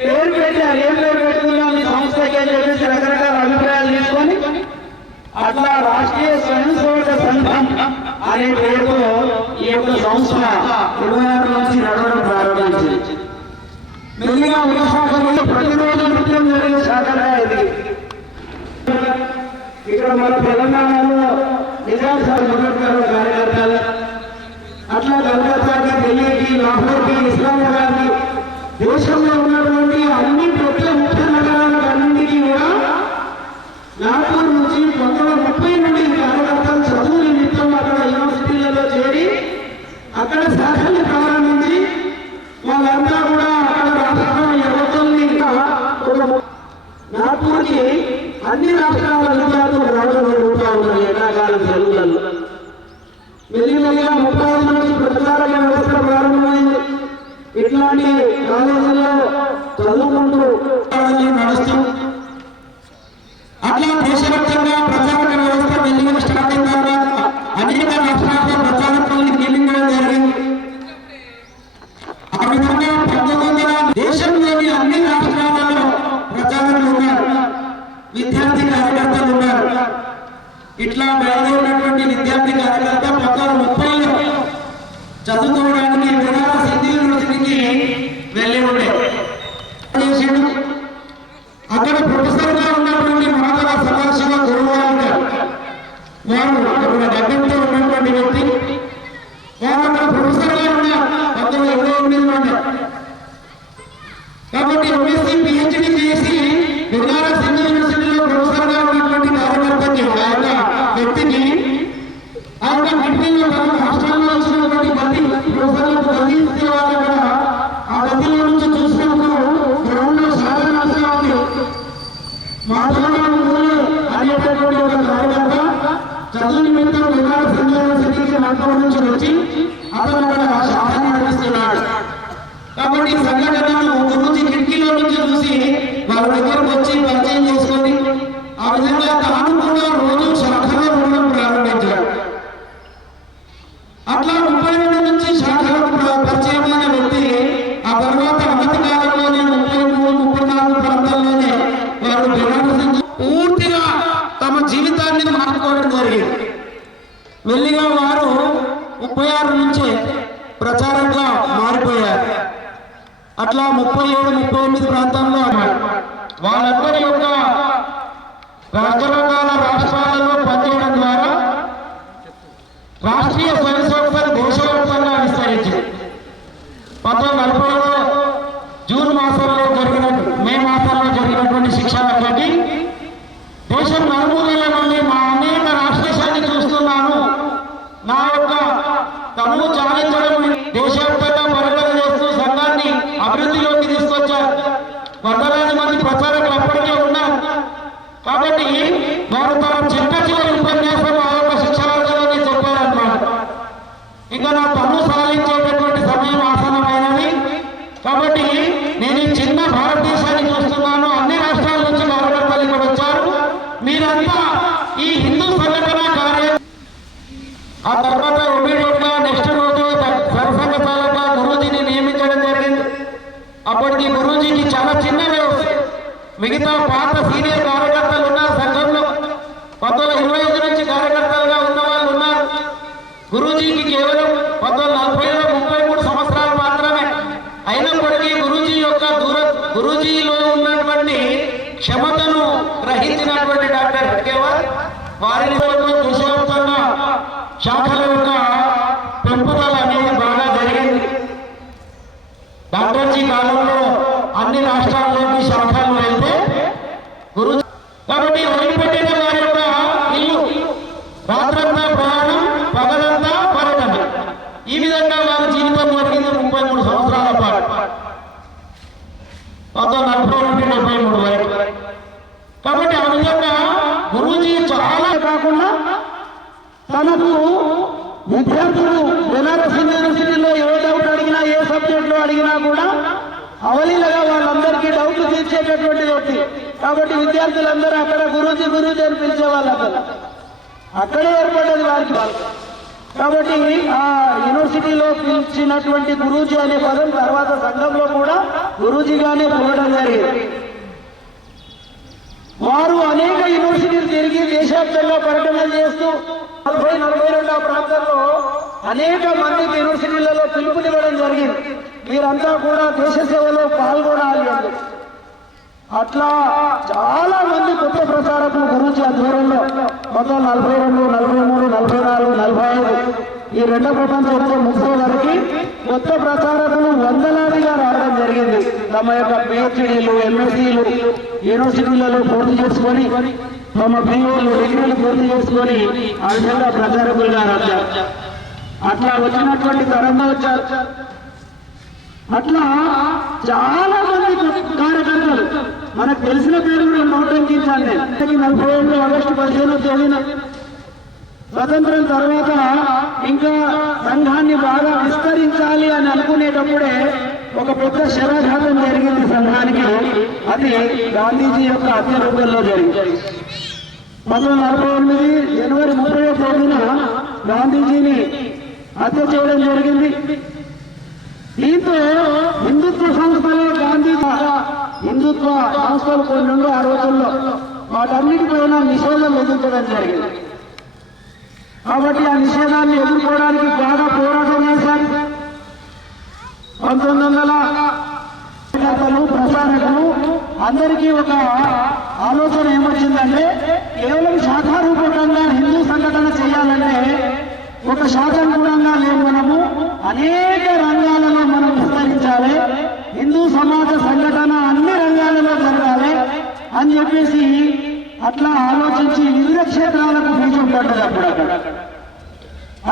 పేరు పెట్టారు. ఏం పేరు పెట్టుకున్నాం ఈ సంస్థకి అని చెప్పేసి రకరకాల అభిప్రాయాలు తీసుకొని అట్లా రాష్ట్రీయ స్వయం సేవక సంఘం అనే పేరుతో ఈ యొక్క సంస్థ 26 నుంచి నడవడం ప్రారంభించింది. మెల్లిగా ఒక శాఖలో ప్రతిరోజు నృత్యం జరిగే శాఖగా ఇది. ఇక్కడ మన తెలంగాణలో నిజాం సార్ మొదలుగారు కార్యకర్తలు, అట్లా కలకత్తాకి, ఢిల్లీకి, లాహోర్కి, ఇస్లామాబాద్కి, దేశంలో ఉన్నటువంటి అన్ని పెద్ద ముఖ్య నగరాలకు అన్నింటికీ కూడా నాగపూర్ నుంచి 1930 నుండి కార్యకర్తలు చదువు నిమిత్తం అక్కడ యూనివర్సిటీలలో చేరి అక్కడ శాఖల్ని ప్రారంభించి వాళ్ళంతా కూడా అక్కడ రాష్ట్రం యువతుల్ని నాగపూర్కి అన్ని రాష్ట్రాల విద్యార్థులు రావడం జరుగుతూ ఉన్నాయి ఎండాకాలం సెలవులలో. మెల్లిమెల్లిగా 35 నుంచి ప్రచార వ్యవస్థ ప్రారంభమైంది. ఇట్లాంటి కాలేజీల్లో చదువుకుంటూ నడుస్తూ అట్లా దేశవ్యాప్తంగా ప్రచార వ్యవస్థ మెల్లిగా స్టార్ట్ అయిన తర్వాత అనేక రాష్ట్రాల్లో ప్రచారకుల్ని నియమించడం జరిగింది. ఆ విధంగా 1900 దేశంలోని అన్ని రాష్ట్రాలలో ప్రచారకులు ఉన్నారు, విద్యార్థి కార్యకర్తలు ఉన్నారు. ఇట్లా బయలుదేరినటువంటి విద్యార్థి కార్యకర్త 1930లో చదువుకోవడానికి బెనారస్ హిందూ యూనివర్సిటీకి వెళ్ళి ఉండే అక్కడ ప్రొఫెసర్గా ఉన్నటువంటి మాధవ సదాశివ గురువారు గారు, వారు అక్కడ దగ్గరతో ఉన్నటువంటి వ్యక్తి. వారు అక్కడ ప్రొఫెసర్గా ఉన్నారు 1928లో. కాబట్టి ఎంఎస్సీ పిహెచ్డి చేసి బెనారస్ హిందూ యూనివర్సిటీలో ప్రొఫెసర్గా ఉన్నటువంటి కార్యకర్తకి, ఆ యొక్క వ్యక్తికి ఆ యొక్క కంపెనీలో రాష్ట్రంలో వచ్చినటువంటి మంది ప్రొఫెసర్లకు అందించే వారు కూడా ఆ గదిలో నుంచి చూసినప్పుడు గ్రౌండ్ లో సాధన ఉంది. మాధవరావు అనేటటువంటి ఒక కార్యకర్త చదువు నిమిత్తం బెనారస్ హిందూ యూనివర్సిటీకి నాగపూర్ నుంచి వచ్చి అతను అక్కడ సాధన నడిస్తున్నాడు. కాబట్టి ఈ సంఘటనను గురించి కిటికీలో నుంచి చూసి వాళ్ళ దగ్గరకు వచ్చి పరిచయం చేసుకొని ఆ విధంగా తాను కూడా రోజు శాఖలో ఉండడం ప్రారంభించాడు. అట్లా 32 నుంచి శాఖలకు పరిచయమైన వ్యక్తి ఆ తర్వాత అనతి కాలంలోనే 33-34 ప్రాంతాల్లోనే వారు బెనారస్ పూర్తిగా తమ జీవితాన్ని మార్చుకోవడం జరిగింది. మెల్లిగా వారు 36 నుంచే ప్రచారంగా మారిపోయారు. అట్లా 37-38 ప్రాంతంలో వాళ్ళందరి యొక్క రకరకాల రాష్ట్రాలలో పనిచేయడం ద్వారా రాష్ట్రీయ స్వయం సేవక దేశవ్యాప్తంగా విస్తరించింది. 1940లో జూన్ మాసంలో మే మాసంలో జరిగినటువంటి శిక్షణకి దేశం నలుమూలల నుండి మా అనేక రాష్ట్రీయాన్ని చూస్తున్నాను. నా యొక్క తమ్ము చాలించడం దేశవ్యాప్తంగా పరుగులు చేస్తూ సంఘాన్ని అభివృద్ధిలోకి తీసుకొచ్చారు. వందలాది మంది ప్రచారకులు అప్పటికే ఉన్నారు. కాబట్టి వారు తమ చిట్ట చివరి ఉపన్యాసం ఆ యొక్క శిక్షణలోనే చెప్పారన్నమాట. ఇంకా నా తమ్ము సాధించేటటువంటి సమయం ఆసనమైనది. కాబట్టి నేను ఈ చిన్న భారతదేశాన్ని చూస్తున్నాను. అన్ని రాష్ట్రాల నుంచి కార్యకర్తలు ఇక్కడ వచ్చారు. మీరంతా ఈ హిందూ సంఘటన కార్యం. ఆ తర్వాత ఇమీడియట్ గా నెక్స్ట్ రోజు సరసంఘాలుగా గురూజీని నియమించడం జరిగింది. అప్పటికి గురూజీకి చాలా చిన్న వయసు. మిగతా పాత సీనియర్ కార్యకర్తలు ఉన్నారు సంఘంలో. 1925 నుంచి కార్యకర్తలుగా ఉన్న వాళ్ళు ఉన్నారు. గురూజీకి కేవలం 1940లో 33 సంవత్సరాలు మాత్రమే. అయినప్పటికీ గురూజీలో ఉన్నటువంటి క్షమతను గ్రహించినటువంటి డాక్టర్ హెడ్గేవార్ వారిని దేశవ్యాప్తంగా శాఖల యొక్క పెంపుదల అనేది బాగా జరిగింది. డాక్టర్జీ కాలంలో అన్ని రాష్ట్రాల్లోకి శాఖలు వెళ్తే గురు కాబట్టి వదిలిపెట్టిన వారి యొక్క ఇల్లు రాత్రంతా ప్రయాణం, పగలంతా పర్యటన, ఈ విధంగా వారి జీవితం జరిగింది 33 సంవత్సరాల పాటు, 1940 నుండి 73 వరకు. కాబట్టి ఆ విధంగా గురూజీ చాలా కాకుండా తనకు విద్యార్థులు బెనారస్ యూనివర్సిటీలో ఏ డౌట్ అడిగినా, ఏ సబ్జెక్టులో అడిగినా కూడా అవలీలగా వాళ్ళందరికీ డౌట్లు తీర్చేటటువంటి వ్యక్తి. కాబట్టి విద్యార్థులందరూ అక్కడ గురూజీ గురూజీ అని పిలిచేవాళ్ళు. అక్కడే ఏర్పడ్డది వారికి. కాబట్టి ఆ యూనివర్సిటీలో పిలిచినటువంటి గురూజీ అనే పదం తర్వాత సంఘంలో కూడా గురూజీగానే పిలవడం జరిగింది. వారు అనేక యూనివర్సిటీలు తిరిగి దేశవ్యాప్తంగా పర్యటన చేస్తూ 40-42 ప్రాంతాల్లో అనేక మందికి యూనివర్సిటీలలో పిలుపునివ్వడం జరిగింది. మీరంతా కూడా దేశ సేవలో పాల్గొనాలి అని. అట్లా చాలా మంది కొత్త ప్రచారకులు గురూజీ ఆధ్వర్యంలో 1942, 43, 44, 45 ఈ రెండో ప్రపంచ యుద్ధం ముగిసే వరకు కొత్త ప్రచారకులు వందలాదిగా రావడం జరిగింది. తమ యొక్క పిహెచ్డీలు, ఎంఎస్సీలు యూనివర్సిటీలలో పూర్తి చేసుకొని, తమ పిఓలు, డిగ్రీలు పూర్తి చేసుకొని ఆ విధంగా ప్రచారకులుగా వచ్చారు. అట్లా వచ్చినటువంటి తరంగా వచ్చారు. అట్లా చాలా మంది కార్యకర్తలు, మనకు తెలిసిన పేరు కూడా నోటంకించాను నేను. 47 ఆగస్టు 15వ తేదీన స్వతంత్రం తర్వాత ఇంకా సంఘాన్ని బాగా విస్తరించాలి అని అనుకునేటప్పుడే ఒక పెద్ద శరాఘాతం జరిగింది సంఘానికి. అది గాంధీజీ యొక్క హత్య రూపంలో జరిగింది. 1948 జనవరి 30వ తేదీన గాంధీజీని హత్య చేయడం జరిగింది. దీంతో హిందుత్వ సంస్థలో గాంధీజీ హిందుత్వ సంస్థలు కొన్ని ఉండే ఆ రోజుల్లో వాటన్నిటిపైన నిషేధం విధించడం జరిగింది. కాబట్టి ఆ నిషేధాన్ని ఎదుర్కోవడానికి బాగా పోరాటం చేశారు. 1900 ప్రచారకులు అందరికీ ఒక ఆలోచన ఏమొచ్చిందంటే, కేవలం శాఖారూపకంగా హిందూ సంఘటన చేయాలంటే ఒక శాఖానుగుణంగా లేదు, మనము అనేక రంగాలలో మనం విస్తరించాలి, హిందూ సమాజ సంఘటన అన్ని రంగాలలో జరగాలి అని చెప్పేసి అట్లా ఆలోచించి వివిధ క్షేత్రాలకు బీజం పడ్డది. అప్పుడక్కడ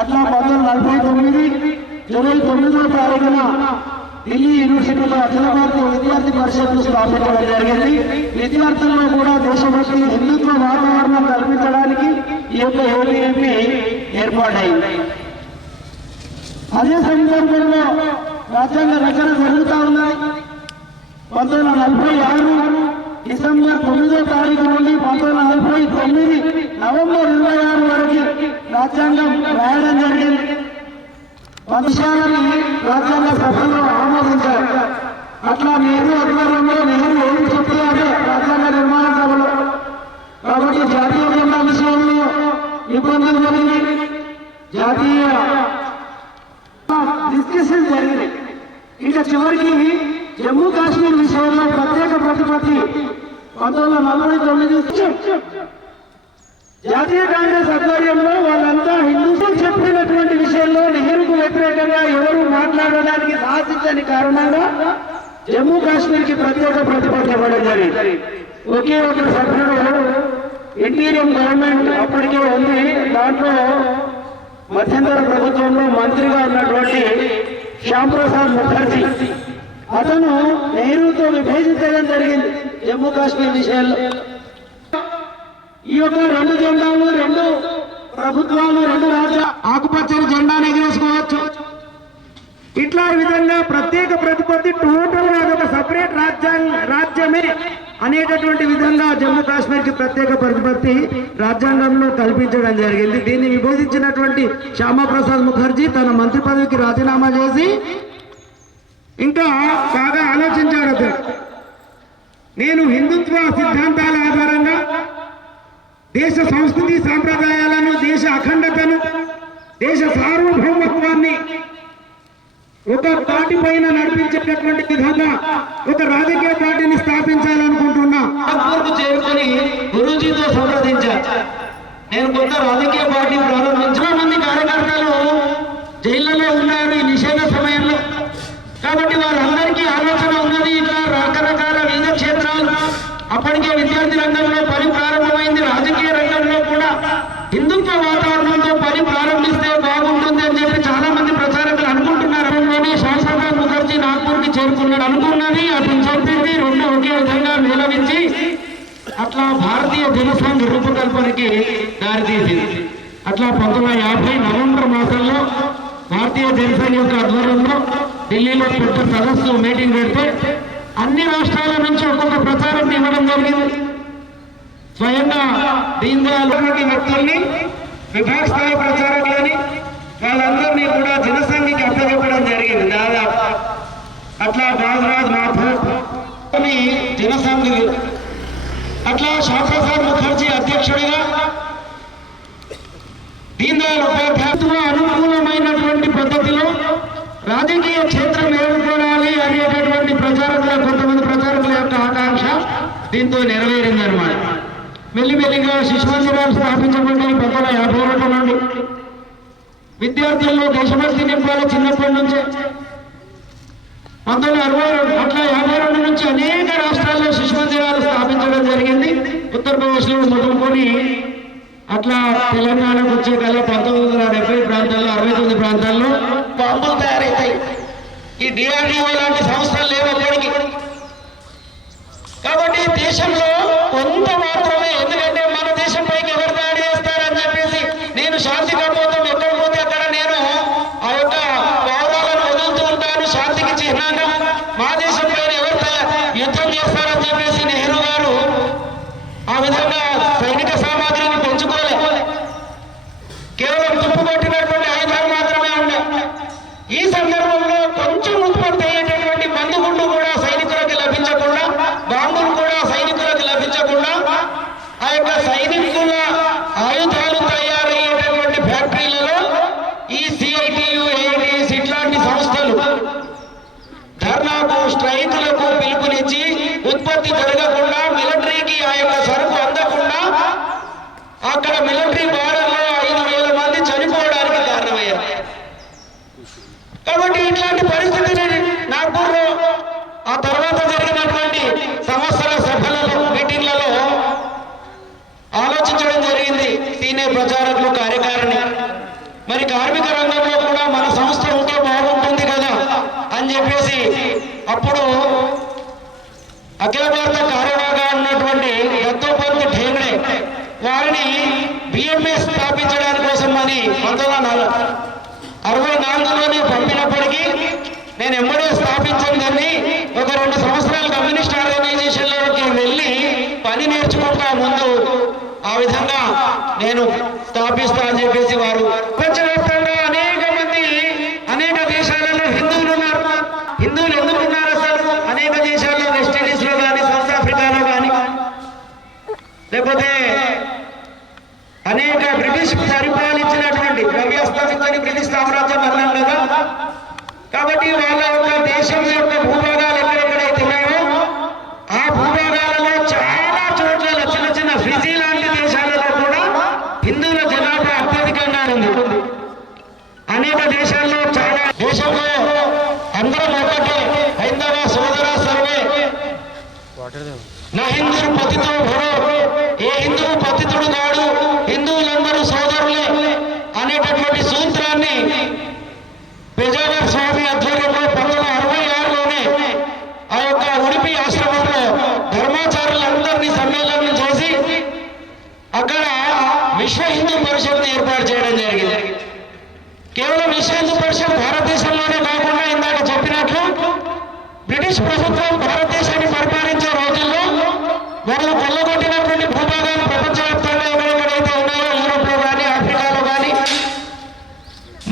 అట్లా 1949 జూలై 9వ తారీఖున ఢిల్లీ యూనివర్సిటీలో అఖిల భారతీయ విద్యార్థి పరిషత్ను స్థాపించడం జరిగింది. విద్యార్థుల్లో కూడా దేశభక్తి, హిందుత్వ వాతావరణం కల్పించడానికి ఈ యొక్క ఏబీవీపీ ఏర్పాటైంది. అదే సందర్భంలో రాజ్యాంగ రచన జరుగుతూ ఉన్నాయి. 1946 డిసెంబర్ 9వ తారీఖు నుండి 1949 నవంబర్ 26 వరకు రాజ్యాంగం రాయడం జరిగింది. విషయాలని రాజ్యాంగ సభలో ఆమోదించారు. అట్లా నెహ్రూ ఆధ్వర్యంలో నెహ్రూ ఏమి చెప్తే అదే రాజ్యాంగ నిర్మాణ సభలో. కాబట్టి జాతీయ జెండా విషయంలో ఇబ్బందులు జరిగింది, జాతీయ డిస్కషన్ జరిగింది. ఇంకా చివరికి జమ్మూ కాశ్మీర్ విషయంలో ప్రత్యేక ప్రతిపత్తి 1949 జాతీయ కాంగ్రెస్ ఆధ్వర్యంలో వాళ్ళంతా హిందూస్ చెప్పినటువంటి విషయంలో నెహ్రూకు వ్యతిరేకంగా ఎవరు మాట్లాడడానికి సాధించని కారణంగా జమ్మూ కాశ్మీర్కి ప్రత్యేక ప్రతిపత్తి ఇవ్వడం జరిగింది. ఒకే ఒక సభ్యుడు ఇంటీరియర్ గవర్నమెంట్ అప్పటికే ఉంది, దాంట్లో మధ్యంతర ప్రభుత్వంలో మంత్రిగా ఉన్నటువంటి శ్యామ్ ప్రసాద్ ముఖర్జీ, అతను నెహ్రూతో విభేదించడం జరిగింది జమ్మూ కాశ్మీర్ విషయంలో. ఈ యొక్క 2 జెండాలు, 2 ప్రభుత్వాలు, 2 రాజ్యాలు ఆకుపచ్చని జెండాను ఎగిరేసుకోవచ్చు. ఇట్లా విధంగా ప్రత్యేక ప్రతిపత్తి టోటల్ గా ఒక సపరేట్ రాజ్యమే అనేటటువంటి విధంగా జమ్మూ కాశ్మీర్ కి ప్రత్యేక ప్రతిపత్తి రాజ్యాంగంలో కల్పించడం జరిగింది. దీన్ని విభజించినటువంటి శ్యామప్రసాద్ ముఖర్జీ తన మంత్రి పదవికి రాజీనామా చేసి ఇంకా బాగా ఆలోచించాడు. నేను హిందుత్వ సిద్ధాంతాల ఆధారంగా దేశ సంస్కృతి సాంప్రదాయాలను, దేశ అఖండతను, దేశ సార్వభౌమత్వాన్ని ఒక పార్టీ పైన నడిపించేటటువంటి విధంగా ఒక రాజకీయ పార్టీని స్థాపించాలనుకుంటున్నా. చేరుకొని గురూజీతో సంప్రదించారు. నేను కొంత రాజకీయ పార్టీ ప్రారంభించిన మంది కార్యకర్తలు జైళ్లలో ఉన్నారు ఈ నిషేధ సమయంలో. కాబట్టి వాళ్ళందరికీ ఆలోచన ఉన్నది. ఇట్లా రకరకాల వివిధ క్షేత్రాలు అప్పటికే విద్యార్థి రంగంలో పని ప్రారంభమైంది. రాజకీయ రంగంలో కూడా హిందుత్వ వాతావరణంతో పని ప్రారంభిస్తే బాగుంటుంది అని చెప్పి చాలా మంది ప్రచారకులు అనుకుంటున్నారు. శాస్త్రపాల్ ముఖర్జీ నాగ్పూర్కి చేరుకున్నాడు అనుకున్నది అతను చెప్పింది రెండు ఒకే విధంగా మేళవించి అట్లా భారతీయ జనసంఘ రూపకల్పనకి దారితీసింది. అట్లా 1950 నవంబర్ మాసంలో భారతీయ జనసంఘ యొక్క ఆధ్వర్యంలో ఢిల్లీలో పెద్ద సదస్సు మీటింగ్ పెడితే అన్ని రాష్ట్రాల నుంచి ఒక్కొక్క ప్రచారం ఇవ్వడం జరిగింది. స్వయంగా దీన్ దయాళ్ వ్యక్తుల్ని విభాగ స్థాయి ప్రచారకులని వాళ్ళందరినీ కూడా జనసంఘకి అప్పచెప్పడం జరిగింది. దాదాపు అట్లా బాలరాజ్ మాథూర్ జనసంఘ అట్లా శ్యామప్రసాద్ ముఖర్జీ అధ్యక్షుడిగా దీన్ దయాళ్ ఉపాధ్యాయ అనుకూలమైనటువంటి పద్ధతిలో రాజకీయ క్షేత్రం ఏర్పడాలి అనేటటువంటి ప్రచారకుల కొంతమంది ప్రచారకుల యొక్క ఆకాంక్ష దీంతో నెరవేరిందనమాట. మెల్లిమెల్లిగా శిశు మందిరాలు స్థాపించబడి 1952 నుండి విద్యార్థుల్లో దేశభక్తి నింపాలి చిన్నప్పటి నుంచే. 1962 అట్లా 52 నుంచి అనేక రాష్ట్రాల్లో శిశు మందిరాలు స్థాపించడం జరిగింది. ఉత్తరప్రదేశ్లో మొదలుకొని అట్లా తెలంగాణకు వచ్చే కల్లా 1970 ప్రాంతాల్లో 69 ప్రాంతాల్లో బాంబులు తయారవుతాయి. ఈ DRDO లాంటి సంస్థలు లేవు అప్పటికి. కాబట్టి దేశంలో కొంత మాత్రమే, ఎందుకంటే మన దేశం పైకి ఎవరు దాడి చేస్తారని చెప్పేసి నేను శాంతి కర్మోత్తం ఎక్కడ పోతే అక్కడ నేను ఆ యొక్క పౌరాలను వదులుతూ ఉంటాను శాంతికి చిహ్నంగా. మా దేశం పైన ఎవరు యుద్ధం చేస్తారని చెప్పేసి నెహ్రూ గారు ఆ విధంగా సైనిక సామాగ్రిని పెంచుకోలే. కేవలం తుప్పుకొట్టినటువంటి ఆయుధాలు మాత్రమే ఉన్నాయి. ఈ సందర్భంలో కొంచెం ఉత్పత్తి అయ్యేటటువంటి మందుగుండు కూడా సైనికులకు లభించకుండా, బాంబులు కూడా సైనికులకు లభించకుండా ఆ యొక్క సైనికుల ఆయుధాలు తయారయ్యేటటువంటి ఫ్యాక్టరీలలో ఈ CITU, AITs ఇట్లాంటి సంస్థలు ధర్నాకు స్ట్రైకులకు పిలుపునిచ్చి ఉత్పత్తి జరగకుండా, మిలిటరీకి ఆ యొక్క సరుకు అందకుండా అక్కడ మిలిటరీ బార్డర్లో 5,000 మంది చనిపోవడానికి కారణమయ్యారు. కాబట్టి ఇట్లాంటి పరిస్థితిని నాగ్పూర్లో ఆ తర్వాత జరిగినటువంటి సంవత్సర సభలలో మీటింగ్లలో ఆలోచించడం జరిగింది సీనియర్ ప్రచారకులు, కార్యకారిణి. మరి కార్మిక రంగంలో కూడా మన సంస్థ ఉంటే బాగుంటుంది కదా అని చెప్పేసి అప్పుడు అఖిల భారత కార్యవర్గం ఉన్నటువంటి దత్తోపంత్ ఠేంగ్డే వారిని BMS స్థాపించడానికి కోసం అని 1964లోనే పంపినప్పటికీ నేను ఎంబడే స్థాపించిందని ఒక 2 సంవత్సరాలు కమ్యూనిస్ట్ ఆర్గనైజేషన్లోకి వెళ్ళి పని నేర్చుకుంటా ముందు ఆ విధంగా నేను స్థాపిస్తా అని చెప్పేసి వారు ప్రపంచవ్యాప్తంగా అనేక మంది అనేక దేశాలలో హిందువులు ఉన్నారు. హిందువులు ఎందుకు ఉన్నారు అసలు? అనేక దేశాల్లో వెస్టిండీస్లో కానీ, సౌత్ ఆఫ్రికాలో కానీ, లేకపోతే అనేక బ్రిటిష్ పరిపాలించినటువంటి ద్రవ్యస్తమితని బ్రిటిష్ సామ్రాజ్యం అన్నాం కదా. కాబట్టి వాళ్ళ యొక్క దేశం యొక్క భూభాగాలు ఎక్కడెక్కడైతే ఉన్నాయో ఆ భూభాగాలలో చాలా చోట్ల చిన్న చిన్న ఫిజీ లాంటి దేశాలలో కూడా హిందువుల జనాభా అత్యధికంగా ఉంది. అనేక దేశాల్లో చాలా దేశంలో అందరం ఒకటే హైందవ సోదర సర్వే నా హిందువు పతితో భరో, ఏ హిందువు పతితుడు కాడు, హిందువులందరూ సోదరులే అనేటటువంటి సూత్రాన్ని పెజావర్ స్వామి ఆధ్వర్యంలో 1966లోనే ఆ యొక్క ఉడిపి ఆశ్రమంలో ధర్మాచారులందరినీ సమ్మేళనం చేసి అక్కడ విశ్వ హిందూ పరిషత్ని ఏర్పాటు చేయడం జరిగింది. కేవలం విశ్వ హిందూ పరిషత్ భారతదేశంలోనే కాకుండా ఇందాక చెప్పినట్లు బ్రిటిష్ ప్రభుత్వం భారతదేశాన్ని పరిపాలించే రోజుల్లో వాళ్ళు కొల్లగొట్టినటువంటి భూభాగాలు ప్రపంచవ్యాప్తంగా ఎక్కడెక్కడైతే ఉన్నాయో యూరోప్లో కానీ, ఆఫ్రికాలో కానీ,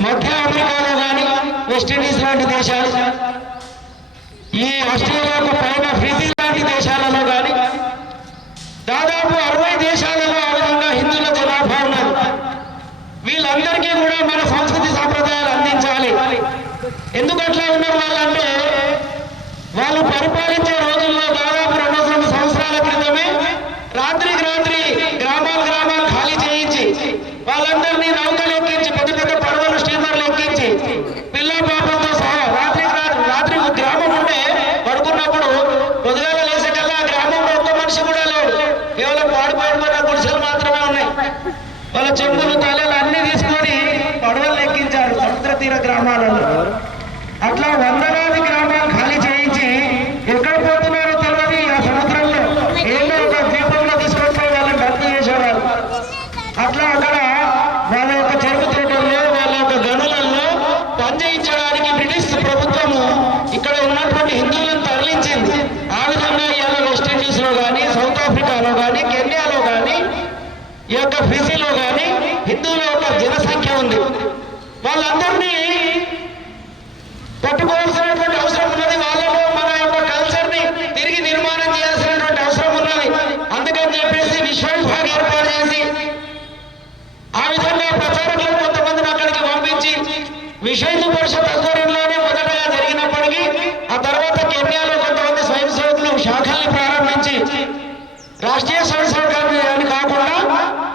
మధ్య అమెరికాలో కానీ, వెస్టిండీస్ లాంటి దేశాలు, ఈ ఆస్ట్రేలియాకు పైన ఫిజీ లాంటి దేశాలలో కానీ దాదాపు 60 దేశాలలో ఆ విధంగా హిందువుల జనాభా ఉన్నారు. వీళ్ళందరికీ కూడా మన సంస్కృతి సాంప్రదాయాలు అందించాలి. ఎందుకు అట్లా ఉన్నారు వాళ్ళంటే వాళ్ళు పరిపాలించే రోజుల్లో దాదాపు 200 సంవత్సరాల క్రితమే రాత్రికి రాత్రి గ్రామాలు ఖాళీ చేయించి వాళ్ళ చెంబులు తలలు అన్ని తీసుకొని పడవలు ఎక్కించారు సముద్ర తీర గ్రామాలలో. అట్లా వందలాది గ్రామాలు ఖాళీ చేయించి ఎక్కడ పోతున్నారో తెలియదు ఆ సముద్రంలో ఏదో ఒక ద్వీపంలో తీసుకొచ్చి వాళ్ళని భర్తీ చేసేవారు. అట్లా అక్కడ వాళ్ళ యొక్క చెరుకు తోటల్లో వాళ్ళ యొక్క గనులలో పనిచేయించడానికి బ్రిటిష్ ప్రభుత్వము ఇక్కడ ఉన్నటువంటి హిందువులను తరలించింది. ఆ విధంగా ఇవాళ వెస్టిండీస్ లో కానీ, సౌత్ ఆఫ్రికాలో కానీ, కెన్యాలో కానీ, ఈ యొక్క ఫిజీలో కానీ హిందువుల యొక్క జనసంఖ్య ఉంది. వాళ్ళందరినీ పట్టుకోవాల్సినటువంటి అవసరం ఉన్నది. వాళ్ళలో మన యొక్క కల్చర్ ని తిరిగి నిర్మాణం చేయాల్సినటువంటి అవసరం ఉన్నది. అందుకని చెప్పేసి విశ్వ విభాగం ఏర్పాటు చేసి ఆ విధంగా ప్రచారకులను కొంతమందిని అక్కడికి పంపించి విశ్వ హిందూ పరిషత్ ఆధ్వర్యంలోనే మొదటగా జరిగినప్పటికీ ఆ తర్వాత కెన్యాలో కొంతమంది స్వయం సేవకులు శాఖల్ని ప్రారంభించి రాష్ట్రీయ స్వయం సేవకులు కాకుండా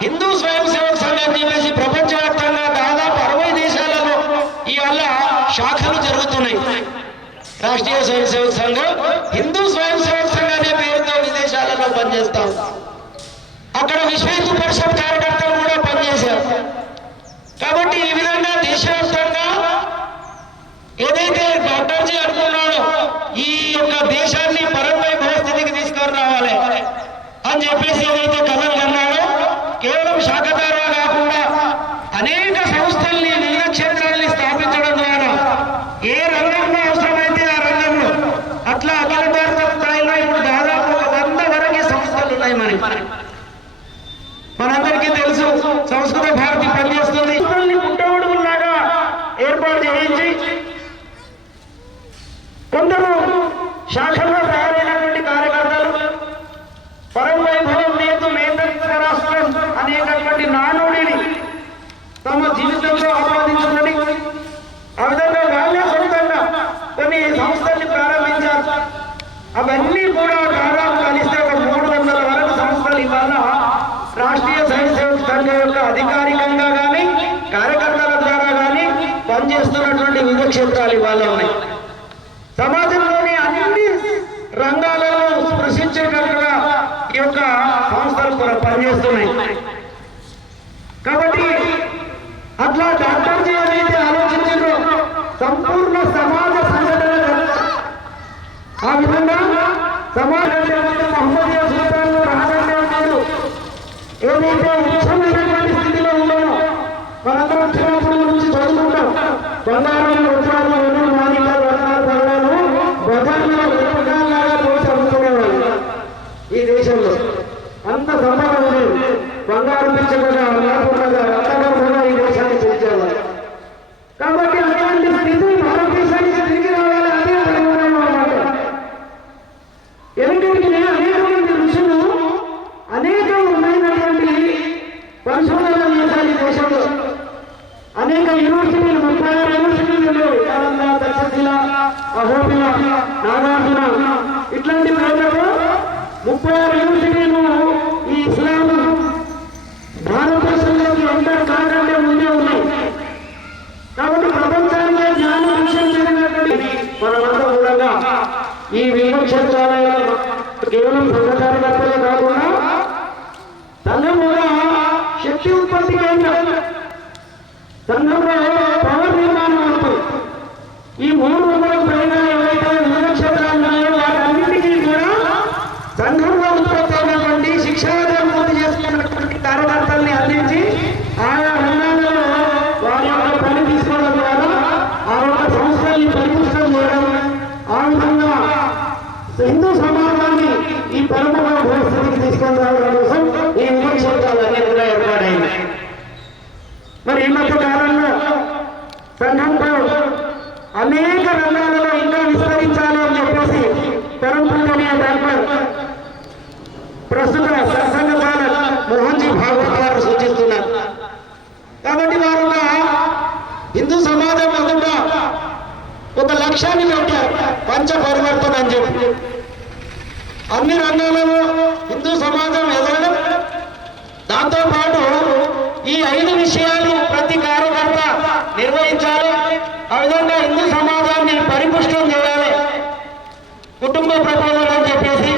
హిందూ స్వయం సేవక సంఘం చెప్పేసి ప్రపంచవ్యాప్తంగా దాదాపు 60 దేశాలలో ఇవాళ శాఖలు జరుగుతున్నాయి. రాష్ట్రీయ స్వయం సేవక సంఘం హిందూ స్వయం సేవక సంఘం అనే పేరుతో విదేశాలలో పనిచేస్తాం. అక్కడ విశ్వ హిందూ పరిషత్ కార్యకర్తలు కూడా పనిచేశారు. కాబట్టి ఈ విధంగా దేశవ్యాప్తంగా ఏదైతే డాక్టర్జీ అనుకున్నాడో ఈ యొక్క దేశాన్ని పరమైభవ స్థితికి తీసుకొని రావాలి అని చెప్పేసి ఏదైతే కథలు కన్నాడో కేవలం శాఖాదారుగా కాకుండా అనేక సంస్థల్ని, వివిధ క్షేత్రాల్ని స్థాపించడం ద్వారా ఏ రంగంలో అవసరమైతే ఆ రంగంలో అట్లా అఖిల భారత స్థాయిలో ఇప్పుడు దాదాపు 100 వరకు సంస్థలు ఉన్నాయి. మనందరికీ తెలుసు సంస్కృత భారతి పనిచేస్తుంది. పుట్టగొడుగులాగా ఏర్పాటు చేయించి కొందరు శాఖల్లో తయారైనటువంటి కార్యకర్తలు పరమైభవం నేతు మేధస్వ రాష్ట్రం అనేటటువంటి నానుడిని తమ జీవితంలో ఆపాదించుకొని ఆ విధంగా వాళ్ళే సొంతంగా కొన్ని సంస్థల్ని ప్రారంభించారు. అవన్నీ కూడా దాదాపు కలిస్తే ఒక 300 వరకు సంస్థలు ఇవాళ రాష్ట్రీయ స్వయం సేవక సంఘం యొక్క అధికారికంగా కానీ కార్యకర్తల ద్వారా కానీ పనిచేస్తున్నటువంటి వివిధ క్షేత్రాలు ఇవాళ ఉన్నాయి. సమాజంలోని అన్ని రంగాలలో స్పృశించేటట్టుగా ఈ యొక్క సంస్థలు కూడా పనిచేస్తున్నాయి. కాబట్టి అట్లా డాక్టర్జీ ఏదైతే ఆలోచించారో సంపూర్ణ సమాజ సంఘటన ఆ విధంగా సమాజ మహమ్మదీయ సూత్రాలు రాజకీయాలు ఏదైతే ఉచ్చమైనటువంటి స్థితిలో ఉన్నామో మనందరం చిన్నప్పటి నుంచి చదువుకుంటాం. బంగారం వజ్రాలు మానికాలు రత్నాలు పర్వాలు బజార్లో రూపకాలాగా పోసి అమ్ముకునేవాళ్ళు. ఈ దేశంలో అంత సంపద ఉండేది. బంగారం పెంచకుండా లేకుండా రత్నగర్భంగా ఈ దేశాన్ని పెంచేవాళ్ళు. కాబట్టి అటువంటి స్థితి భారతదేశానికి తిరిగి రావాలి. అదే అన్నమాట. ఎందుకంటే అనేకమంది ఋషులు అనేక ఉన్నటువంటి పరిశోధనలు చేశారు ఈ దేశంలో. అనేక యూనివర్సిటీలు 36 యూనివర్సిటీలు ఉండేవి. నాలంద, తక్షశిల, అహోబిల, నాగార్జున ఇట్లాంటి పేర్లతో 36 యూనివర్సిటీలు ఈ ఇస్లాం భారతదేశంలోకి ఎంటర్ కాకంటే ముందే ఉన్నాయి. కాబట్టి ప్రపంచానికి జ్ఞానం విషయం జరిగినటువంటి మనమంతా కూడా ఈ వివిధ క్షేత్రాలలో కేవలం సంఘ కార్యకర్తలే కాకుండా సంఘం కూడా శక్తి ఉత్పత్తి కేంద్రం. సంఘంలో పవర్ నిర్మాణం అవుతుంది. ఈ 300కు పైగా ఏవైతే వివిధ క్షేత్రాలు ఉన్నాయో వాటన్నింటికీ కూడా సంఘంలో ఉత్పత్తి అయినటువంటి శిక్షాదానం పూర్తి చేసుకున్నటువంటి కార్యకర్తల్ని అందించి ఆయా రంగాలలో వారి యొక్క పని తీసుకోవడం ద్వారా ఆ యొక్క సంస్థల్ని పరిపుష్టం చేయడం, ఆ విధంగా హిందూ సమాజాన్ని ఈ పరమమైన పరిస్థితికి తీసుకొని రావడం కోసం ఈ వివిధ క్షేత్రాలన్నీ కూడా ఏర్పాటైంది. మరి ఈ మధ్య కాలంలో సంఘంతో అనేక రంగాలలో ఇంకా విస్తరించాలి అని చెప్పేసి పరంపూజనీయ డాక్టర్ ప్రస్తుత సత్సంగ పాలక్ మోహన్జీ భాగవత్ గారు సూచిస్తున్నారు. కాబట్టి వారు ఒక హిందూ సమాజం మొదట ఒక లక్ష్యాన్ని పెట్టారు, పంచ పరివర్తన అని చెప్పి. అన్ని రంగాలలో హిందూ సమాజం ఎదగడం, దాంతోపాటు ఈ 5 విషయాలు ప్రతి కార్యకర్త నిర్వహించాలి. ఆ విధంగా హిందూ సమాజాన్ని పరిపుష్టం చేయాలి. కుటుంబ ప్రబోధన అని చెప్పేసి,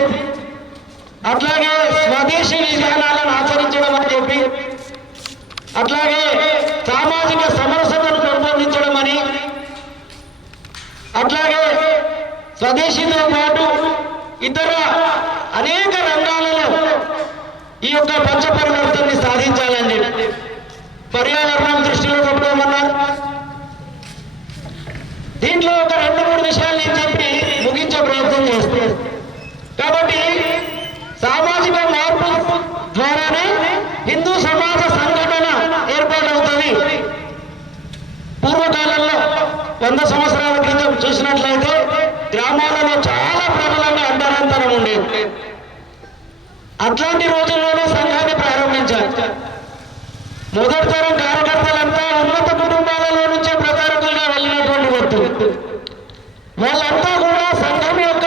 అట్లాగే స్వదేశీ విధానాలను ఆచరించడం అని చెప్పి, అట్లాగే సామాజిక సమరసతను పెంపొందించడం అని, అట్లాగే స్వదేశీతో పాటు ఇతర అనేక రంగాలలో ఈ యొక్క పంచ పరివర్తనని సాధించాలని చెప్పి పర్యావరణం దృష్టిలో పెట్టుకోమన్నారు. దీంట్లో ఒక 2-3 విషయాలు నేను చెప్పి ముగించే ప్రయత్నం చేస్తాను. కాబట్టి సామాజిక మార్పు ద్వారానే హిందూ సమాజ సంఘటన ఏర్పాటవుతుంది. పూర్వకాలంలో 100 సంవత్సరాల క్రితం చూసినట్లయితే గ్రామాలలో చాలా ప్రబలంగా అంటరాంతరం ఉండేది. అట్లాంటి రోజుల్లోనే సంఘాన్ని ప్రారంభించారు. మొదటి తరం కార్యకర్తలంతా ఉన్నత కుటుంబాలలో నుంచే ప్రచారకులుగా వెళ్ళినటువంటి వ్యక్తులు. వాళ్ళంతా కూడా సంఘం యొక్క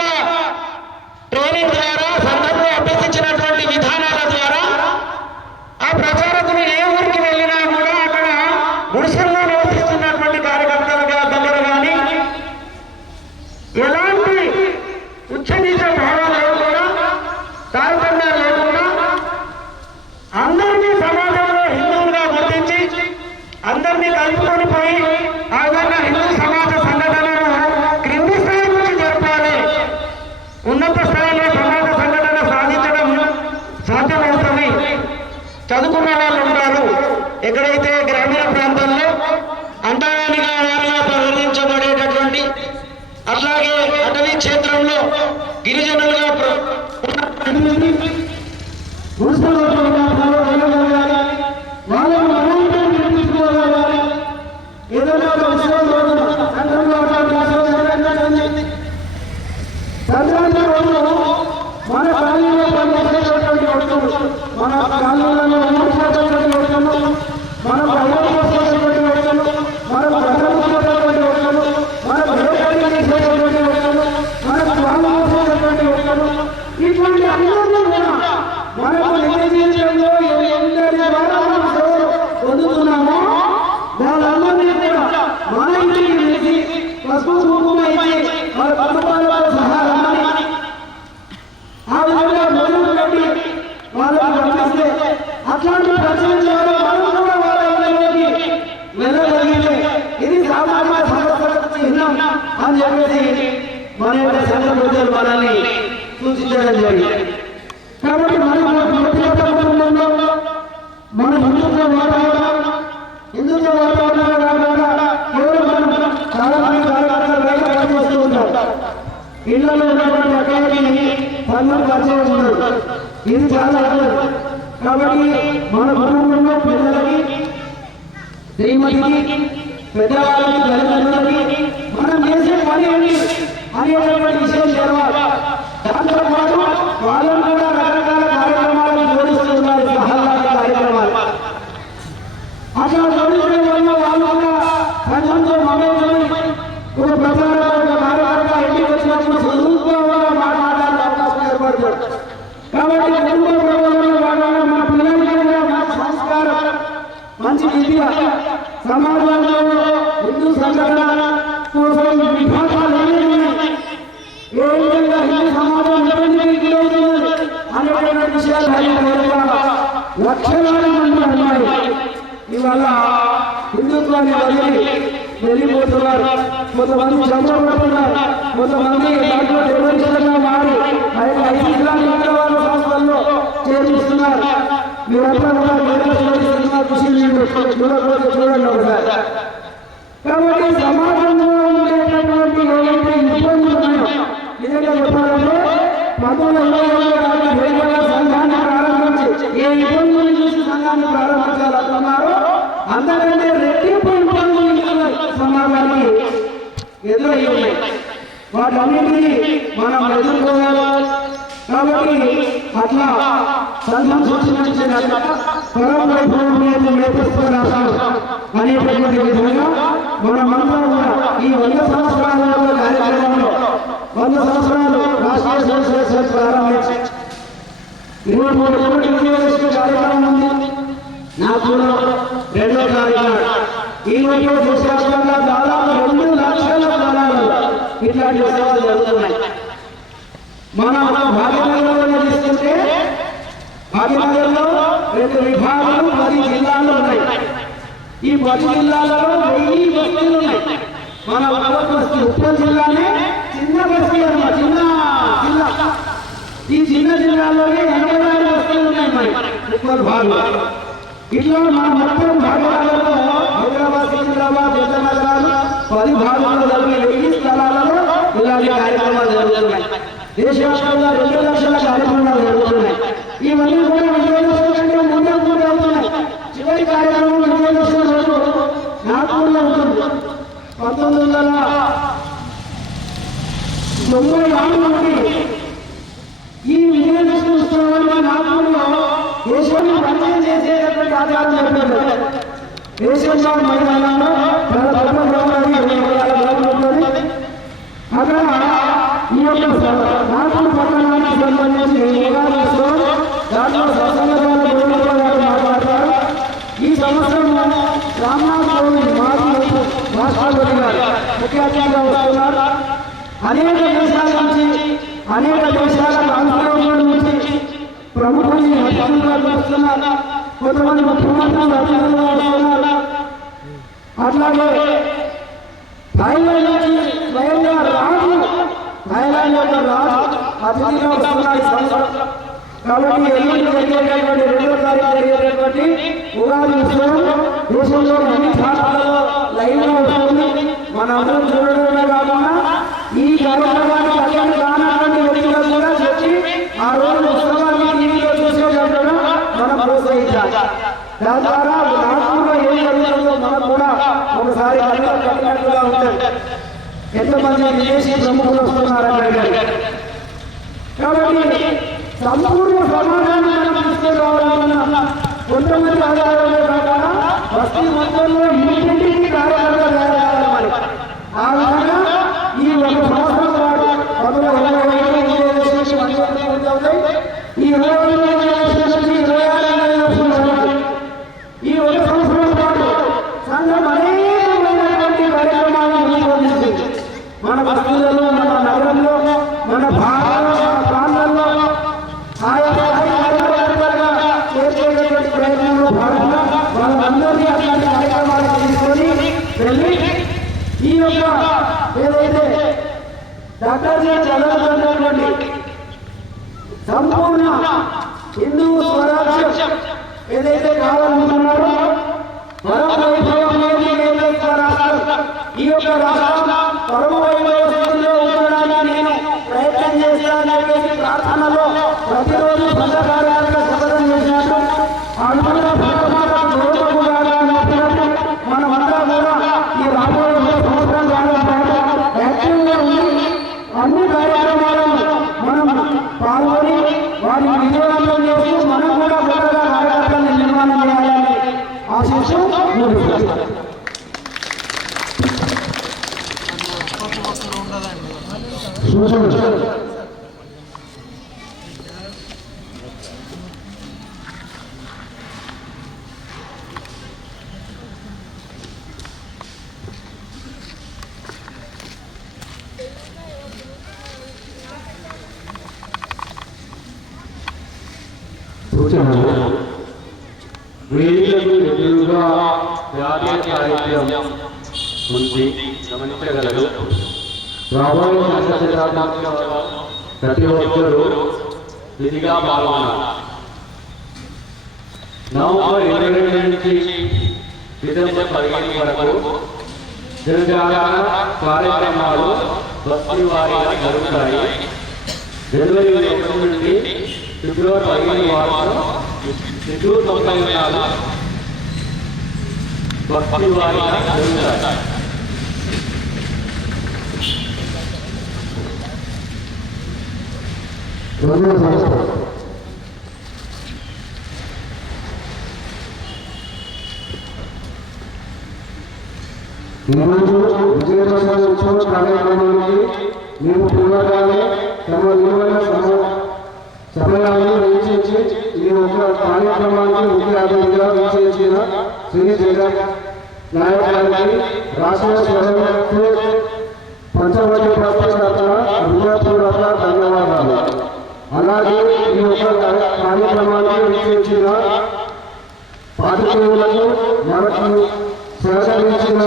ట్రైనింగ్ ద్వారా, సంఘంలో అభ్యసించినటువంటి విధానాల ద్వారా ఆ ప్రచారకులు ఏ ఊరికి వెళ్ళినా కూడా అక్కడ గుడిసెల్లో నివసిస్తున్నటువంటి కార్యకర్తలుగా దగ్గర కానీ ఎలాంటి ఉచ్చనీచ భావాలు లేకుండా, తారతమ్యాలు లేకుండా అందరినీ సమాజంలో హిందువులుగా గుర్తించి అందరినీ కలుపుకొని పోయి ఆ విధంగా హిందూ సమాజ సంఘటనను క్రింది స్థాయి నుంచి జరపాలి, ఉన్నత స్థాయిలో సమాజ సంఘటన సాధించడం సాధ్యమవుతుంది. చదువుకున్న వాళ్ళు ఉంటారు. ఎక్కడైతే గ్రామీణ ప్రాంతాల్లో అంటరానిగా వారిగా పరిగణించబడేటటువంటి, అట్లాగే అటవీ క్షేత్రంలో గిరిజనులుగా మన కాలంలో పనిచేసేటువంటి వ్యక్తులు, మన కాలంలో ఉన్నటువంటి వ్యక్తులు, మన బయలుదేరేటువంటి వ్యక్తులు, మన ప్రజలటువంటి వ్యక్తులు, మన వ్యవసాయం చేసేటువంటి వ్యక్తులు, మన స్వామి వ్యక్తులు, ఇటువంటి అందరినీ కూడా మనకు నిర్ణయించడంలో ఎందరి ద్వారా మనం సేవలు పొందుతున్నామో వాళ్ళందరినీ కూడా మన ఇంటికి వేసి పసుపు కుంకుమ ఇచ్చి మన కుటుంబాలతో సహా రమ్మని ఆ విధంగా మొదలు పెట్టి వాళ్ళకు పంపిస్తే అట్లాంటి ప్రజల ద్వారా మనం కూడా వాళ్ళ ఇంట్లోకి వెళ్ళగలిగితే ఇది సామాజిక సమస్యలకు చిహ్నం అని చెప్పేసి మన యొక్క సంఘ ప్రజలు మనల్ని సూచించడం జరిగింది. కాబట్టి మన వ్యక్తిగత కుటుంబంలో మన హిందుత్వ వాతావరణం కాకుండా కేవలం మనం చాలా మంది కార్యకర్తలు పనిచేస్తూ ఉంటారు. ఇళ్లలో ఉన్నటువంటి అక్కడికి సంఘం పరిచయం ఉండదు. ఇది చాలా అర్థం. కాబట్టి మన కుటుంబంలో పిల్లలకి, శ్రీమతికి, పెద్దవాళ్ళకి, తల్లిదండ్రులకి మనం చేసే పని ఏంటి అనేటువంటి విషయం తెలవాలి. దాంతో పాటు వాళ్ళని కూడా రకరకాల కార్యక్రమాలను జోడిస్తున్నారు, సహాయ కార్యక్రమాలు. అట్లా జోడించడం వల్ల వాళ్ళు కూడా సంఘంతో మమేకమై ఒక ప్రచారం, ఒక కార్యకర్త ఇంటికి వచ్చినప్పుడు సులభంగా మాట్లాడాలని అవకాశం ఏర్పడుతుంది. కాబట్టి కుటుంబ ప్రబోధనలో భాగంగా మన పిల్లలకి కూడా మంచి సంస్కారం, మంచి విద్య, సమాజంలో హిందూ సంఘటన కోసం విభాగాలు ఉన్నాయి, ఏ విధంగా హిందూ సమాజం ఇబ్బందికి గురవుతుంది అనేటువంటి విషయాలు లక్షలాది మంది అమ్మాయి ఇవాళ హిందుత్వాన్ని వదిలి వెళ్ళిపోతున్నారు. కొంతమంది చంపబడుతున్నారు, కొంతమంది దాంట్లో నిర్వహించడంగా మారి ఆ యొక్క ఇస్లామిక్ ఉగ్రవాద సంస్థల్లో చేర్పిస్తున్నారు. మీరంతా కూడా చూడండి ఒకసారి. కాబట్టి సమాజంలో ఉండేటటువంటి ఏవైతే ఇబ్బందులు ఉన్నాయో, నిజంగా చెప్పాలంటే 1920 సంఘాన్ని ప్రారంభించి ఏ ఇబ్బందులు చూసి సంఘాన్ని ప్రారంభించాలనుకున్నారో అంతకంటే రెట్టింపు ఇబ్బందులు సమాజానికి ఎదురయ్యి ఉన్నాయి. వాటన్నింటినీ మనం ఎదుర్కోవాలి. కాబట్టి అట్లా సంఘం సూచించిన పరమైభవం నేతృత్వ రాష్ట్రం అనేటటువంటి విధంగా మనమంతా కూడా ఈ 100 సంవత్సరాల కార్యక్రమంలో 100 సంవత్సరాలు రాష్ట్రీయ స్వయం ప్రారంభించి 23 కోట్ల వినియోగించిన కార్యక్రమం ఉంది. నాకు కూడా 2వ తారీఖు ఈ రోజు దేశవ్యాప్తంగా దాదాపు 2 లక్షల స్థలాలు ఇట్లాంటి సేవలు జరుగుతున్నాయి. మన భాగ్యనగరంలో తీసుకుంటే భాగ్యనగరంలో 2 విభాగాలు 10 జిల్లాలు ఉన్నాయి. ఈ 10 జిల్లాలలో 1000 బస్తీలు ఉన్నాయి. మన బస్తీ ఉప్పల్ జిల్లానే చిన్న బస్తీ అన్నమాట, చిన్న జిల్లా. ఈ చిన్న జిల్లాలోనే 86 బస్తీలు ఉన్నాయి మరి ఉప్పల్ భాగంలో. ఇట్లా మన మొత్తం భాగాలలో హైదరాబాద్, సికింద్రాబాద్, పెద్ద నగరాలు 10 భాగాల్లో జరిగే 1000 స్థలాలలో ఇలాంటి కార్యక్రమాలు జరుగుతున్నాయి. దేశవ్యాప్తంగా 2 లక్షల కార్యక్రమాలు జరుగుతున్నాయి. ఇవన్నీ కూడా విజయదశమి కంటే ముందే కూడా అవుతున్నాయి. చివరి కార్యక్రమం విజయదశమి రోజు నాగపూర్లో ఉంటుంది. 1996 నుండి ఈ విజయదశమి ఉత్సవాన్ని నాగపూర్లో దేశాన్ని పరిచయం చేసేటటువంటి ఆచారం చెప్పారు. దేశంలో మైదానంలో అక్కడ ఈ యొక్క నాగపూర్ పట్టణానికి సంబంధించి దాంట్లో మాట్లాడతారు. ఈ సంవత్సరం రామ్నాథ్ కోవింద్ రాష్ట్రపతి గారు ముఖ్య అతిథిగా వస్తున్నారు. అనేక దేశాల నుంచి, అనేక దేశాల రాష్ట్రాల నుంచి ప్రముఖుల్ని అతిథులుగా వస్తున్నారు. కొంతమంది ముఖ్యమంత్రులు అతిథులుగా వస్తున్నారు. అట్లాగే థాయిలాండ్ నుంచి స్వయంగా రాజు, థాయిలాండ్ యొక్క రాజు అతిథిగా వస్తున్నారు ఈ సంవత్సరం. కాబట్టి ఎల్లుండి జరిగేటటువంటి 2వ తారీఖు జరిగేటటువంటి ఉగాది ఉత్సవం దేశంలో అన్ని ఛానళ్లలో లైవ్ గా వస్తుంది. మనందరం చూడడమే కాకుండా ఈ కార్యక్రమానికి అటెండ్ కానటువంటి వ్యక్తులకు కూడా చెప్పి ఆ రోజు ఉత్సవాన్ని టీవీలో చూసేటట్టుగా మనం ప్రోత్సహించాలి. దాని ద్వారా నాగపూర్లో ఏం జరుగుతుందో మనకు కూడా ఒకసారి కట్టినట్టుగా ఉంటుంది. ఎంతమంది విదేశీ ప్రముఖులు వస్తున్నారంటే కాబట్టి సంపూర్ణ సమాజాన్ని మనం తీసుకురావాలన్నా కొంతమంది ఆధారాలే కాకుండా బస్తీ మొత్తంలో ఇంటింటికి కార్యకర్తలు తయారవ్వాలి. ఆ విధంగా ఈ 1 సంవత్సరం పాటు 2025 ఈ 2026 ఈ 1 సంవత్సరం పాటు సంఘం అనేకమైనటువంటి కార్యక్రమాలను రూపొందించింది. మన బస్తీలలో, మన నగరంలో, మన భారత ప్రాంతాల్లో ఆయా కార్యక్రమాలుగా చేసేటటువంటి ప్రయత్నంలో భాగంగా వాళ్ళందరినీ అట్లాంటి కార్యక్రమాలకు తీసుకొని వెళ్ళి ఈ యొక్క ఏదైతే డాక్టర్ గారు చదవబడినటువంటి సంపూర్ణ హిందూ స్వరాజ్యం ఏదైతే కావాలనుకున్నారో పరమ వైభవం రాష్ట్రం, ఈ యొక్క రాష్ట్రం పరమ వైభవ స్థితిలో ఉండడానికి నేను ప్రయత్నం చేస్తానని ప్రార్థనలో ప్రతిరోజు సంఘకార్యాలుగా శపథం చేసినట్టు మనమంతా కూడా ఈ రాబోయే సంవత్సరం యాక్టివ్గా ఉండి అన్ని కార్యక్రమాలను మనం పాల్గొని వారిని విజయవంతం చేస్తూ మనం కూడా గొప్పగా కార్యక్రమాలను నిర్మాణం చేయాలని ఆశిస్తూ వేదికకు ఎదురుగా జాతీయ సాహిత్యం ఉంది, గమనించగలరు. రాబోయే శాస్త్రశాస్త్రంలో ప్రతి ఒక్కరూ విధిగా పాల్గొన్నారు. నవంబర్ 22 నుంచి డిసెంబర్ 15 వరకు జనజాగరణ కార్యక్రమాలు బస్తీ వారీగా జరుగుతాయి. జనవరి 1 నుండి ఫిబ్రవరి 15 వరకు నెల్లూరు 94 బస్తీ వారీగా జరుగుతాయి. ఈరోజు విజయదశమి ఉత్సవ కార్యక్రమానికి మేము పూర్వగానే తమ విలువైన సమయాన్ని వెచ్చించి ఈ ఒక కార్యక్రమానికి ముఖ్య అతిథిగా విచ్చేసిన శ్రీ జగన్ నాయక్ గారికి రాష్ట్ర స్వయంకు పంచవటి ట్రస్ట్ తరఫున హృదయపూర్వక ధన్యవాదాలు. అలాగే ఈ యొక్క కార్యక్రమానికి విచ్చేసిన పాత్రికేయులకు సహకరించిన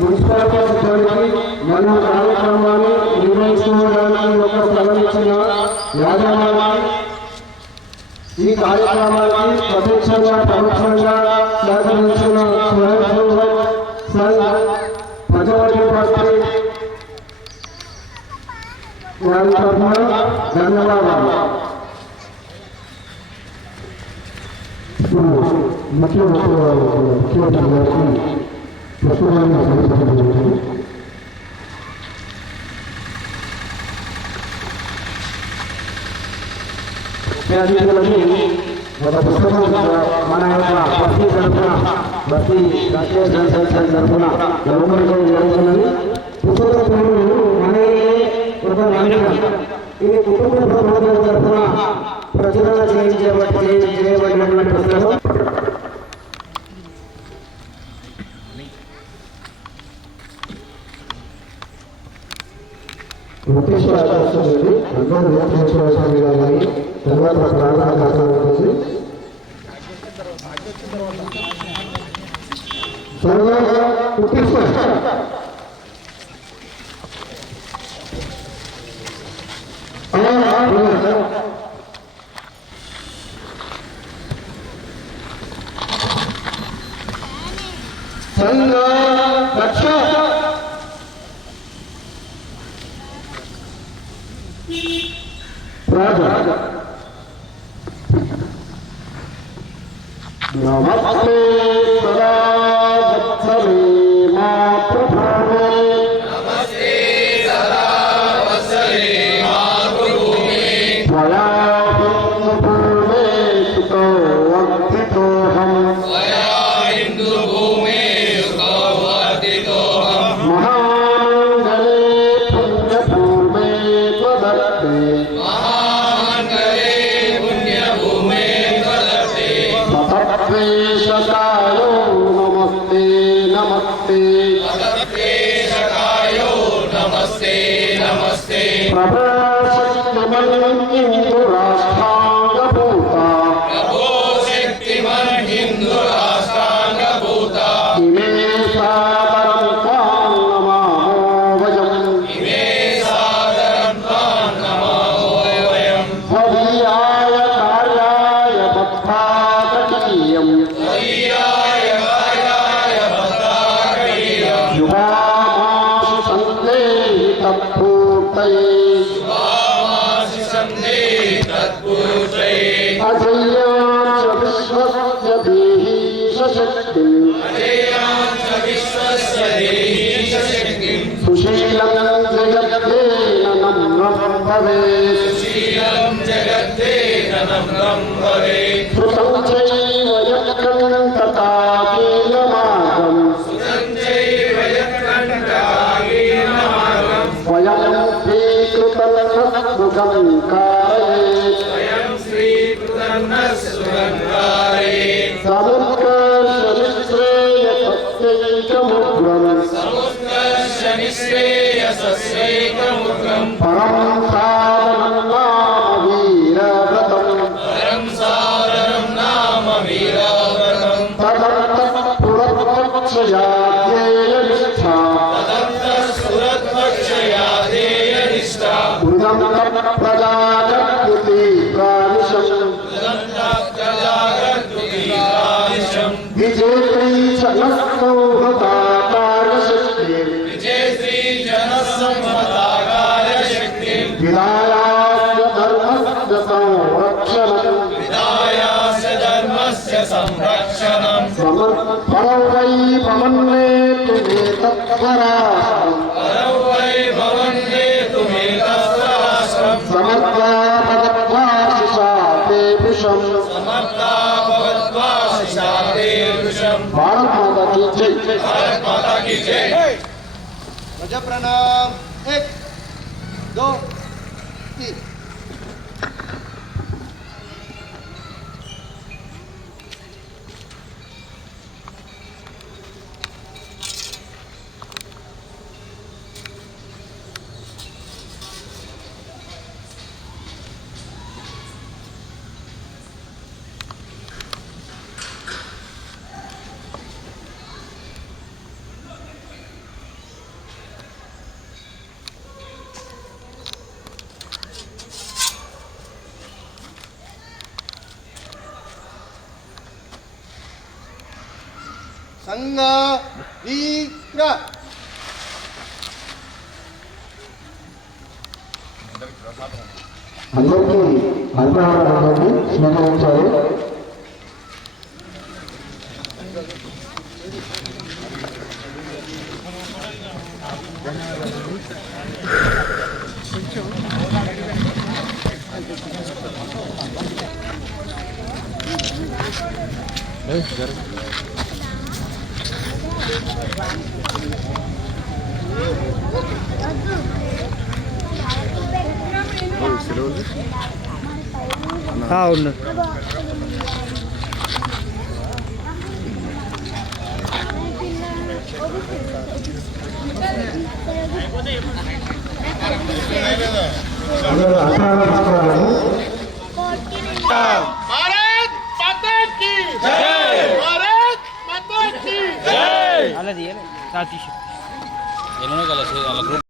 మున్సిపాలిటీ సిబ్బందికి మరియు కార్యక్రమాన్ని నిర్వహించుకోవడానికి ఒక స్థలం ఇచ్చిన యాజమాన్యానికి ఈ కార్యక్రమానికి ప్రత్యక్షంగా పరోక్షంగా సహకరించిన స్వయం సంఘ ప్రజావళి పార్టీ వారి తరఫున ధన్యవాదాలు. ఇప్పుడు ముఖ్యమంత్రి గారికి పుస్తకాన్ని సమర్పించబడింది. ఒక పుస్తకం మన యొక్క బస్తీ తరఫున బస్తీ రాష్ట్రీయ సంస్థ తరఫున గవర్నమెంట్ జరుగుతున్నది. పుస్తకం పేరు మనయే ఒక నాణ్యత. ఇది కుటుంబ ప్రబోధన తరఫున ప్రచురణ చేయబడినటువంటి పుస్తకం. ముఖ్యేశ్వర ఆకాశం ఉంది. అందరూ ముఖ్యేశ్వర స్వామి గారి తర్వాత ప్రార్థన కాసం ఉంటుంది. సంఘ రక్ష నమస్తే సదా వత్సలే మాతృభూమే నమస్తే సదా వత్సలే మాతృభూమే త్వయా హిందూభూమే సుతో వర్ధితోహం త్వయా హిందూభూమే సుతో వర్ధితోహం మహామంగళే పుణ్యభూమే త్వదత్తే సతత్వేషకాయో నమస్తే నమస్తే సతత్వేషకాయో నమస్తే నమస్తే ప్రభో శక్తిమన్ హిందూ రాష్ట్రాంగభూత ప్రభో శక్తిమన్ హిందూ రాష్ట్రాంగభూత ఇమే సాదరం త్వాం నమామో వయం ఇమే సాదరం త్వాం నమామో వయం భవీయాయ కార్యాయ భక్తా శుభామాసి సందేహి తత్పూర్తయే అజయ్యాచ విశ్వస్య దేహి సశక్తిం సుశీలం జగద్దేన నమ్రం భవేత్ శృతం చైవ యత్కం తథా కీలమాగం స్వయం స్వీకృతం కారయేత్ సముత్కర్షనిశ్రేయసస్యైకముగ్రం పరం సాధనం నామ వీరవ్రతం తదర్థ పురత్వక్షయాధ్యేయనిష్ఠా ప్రజాగృతి ప్రాణిషం విజేత్రీ జనసంహతాకార్యశక్తి విదాయాస్య ధర్మస్య సంరక్షణం పరౌ వై భవన్నేతు మే తత్పరాశ్రం సమర్థా భగవద్వాసిషా తే పుషం भारत माता की जय। ध्वज प्रणाम 1 2 3। సంఘ వీర అందరికీ అల్పాహారాన్ని స్వీకరించారు. ఉంది. అందరూ అల్పాహారం తీసుకోవాలని. అలా తీయాలి.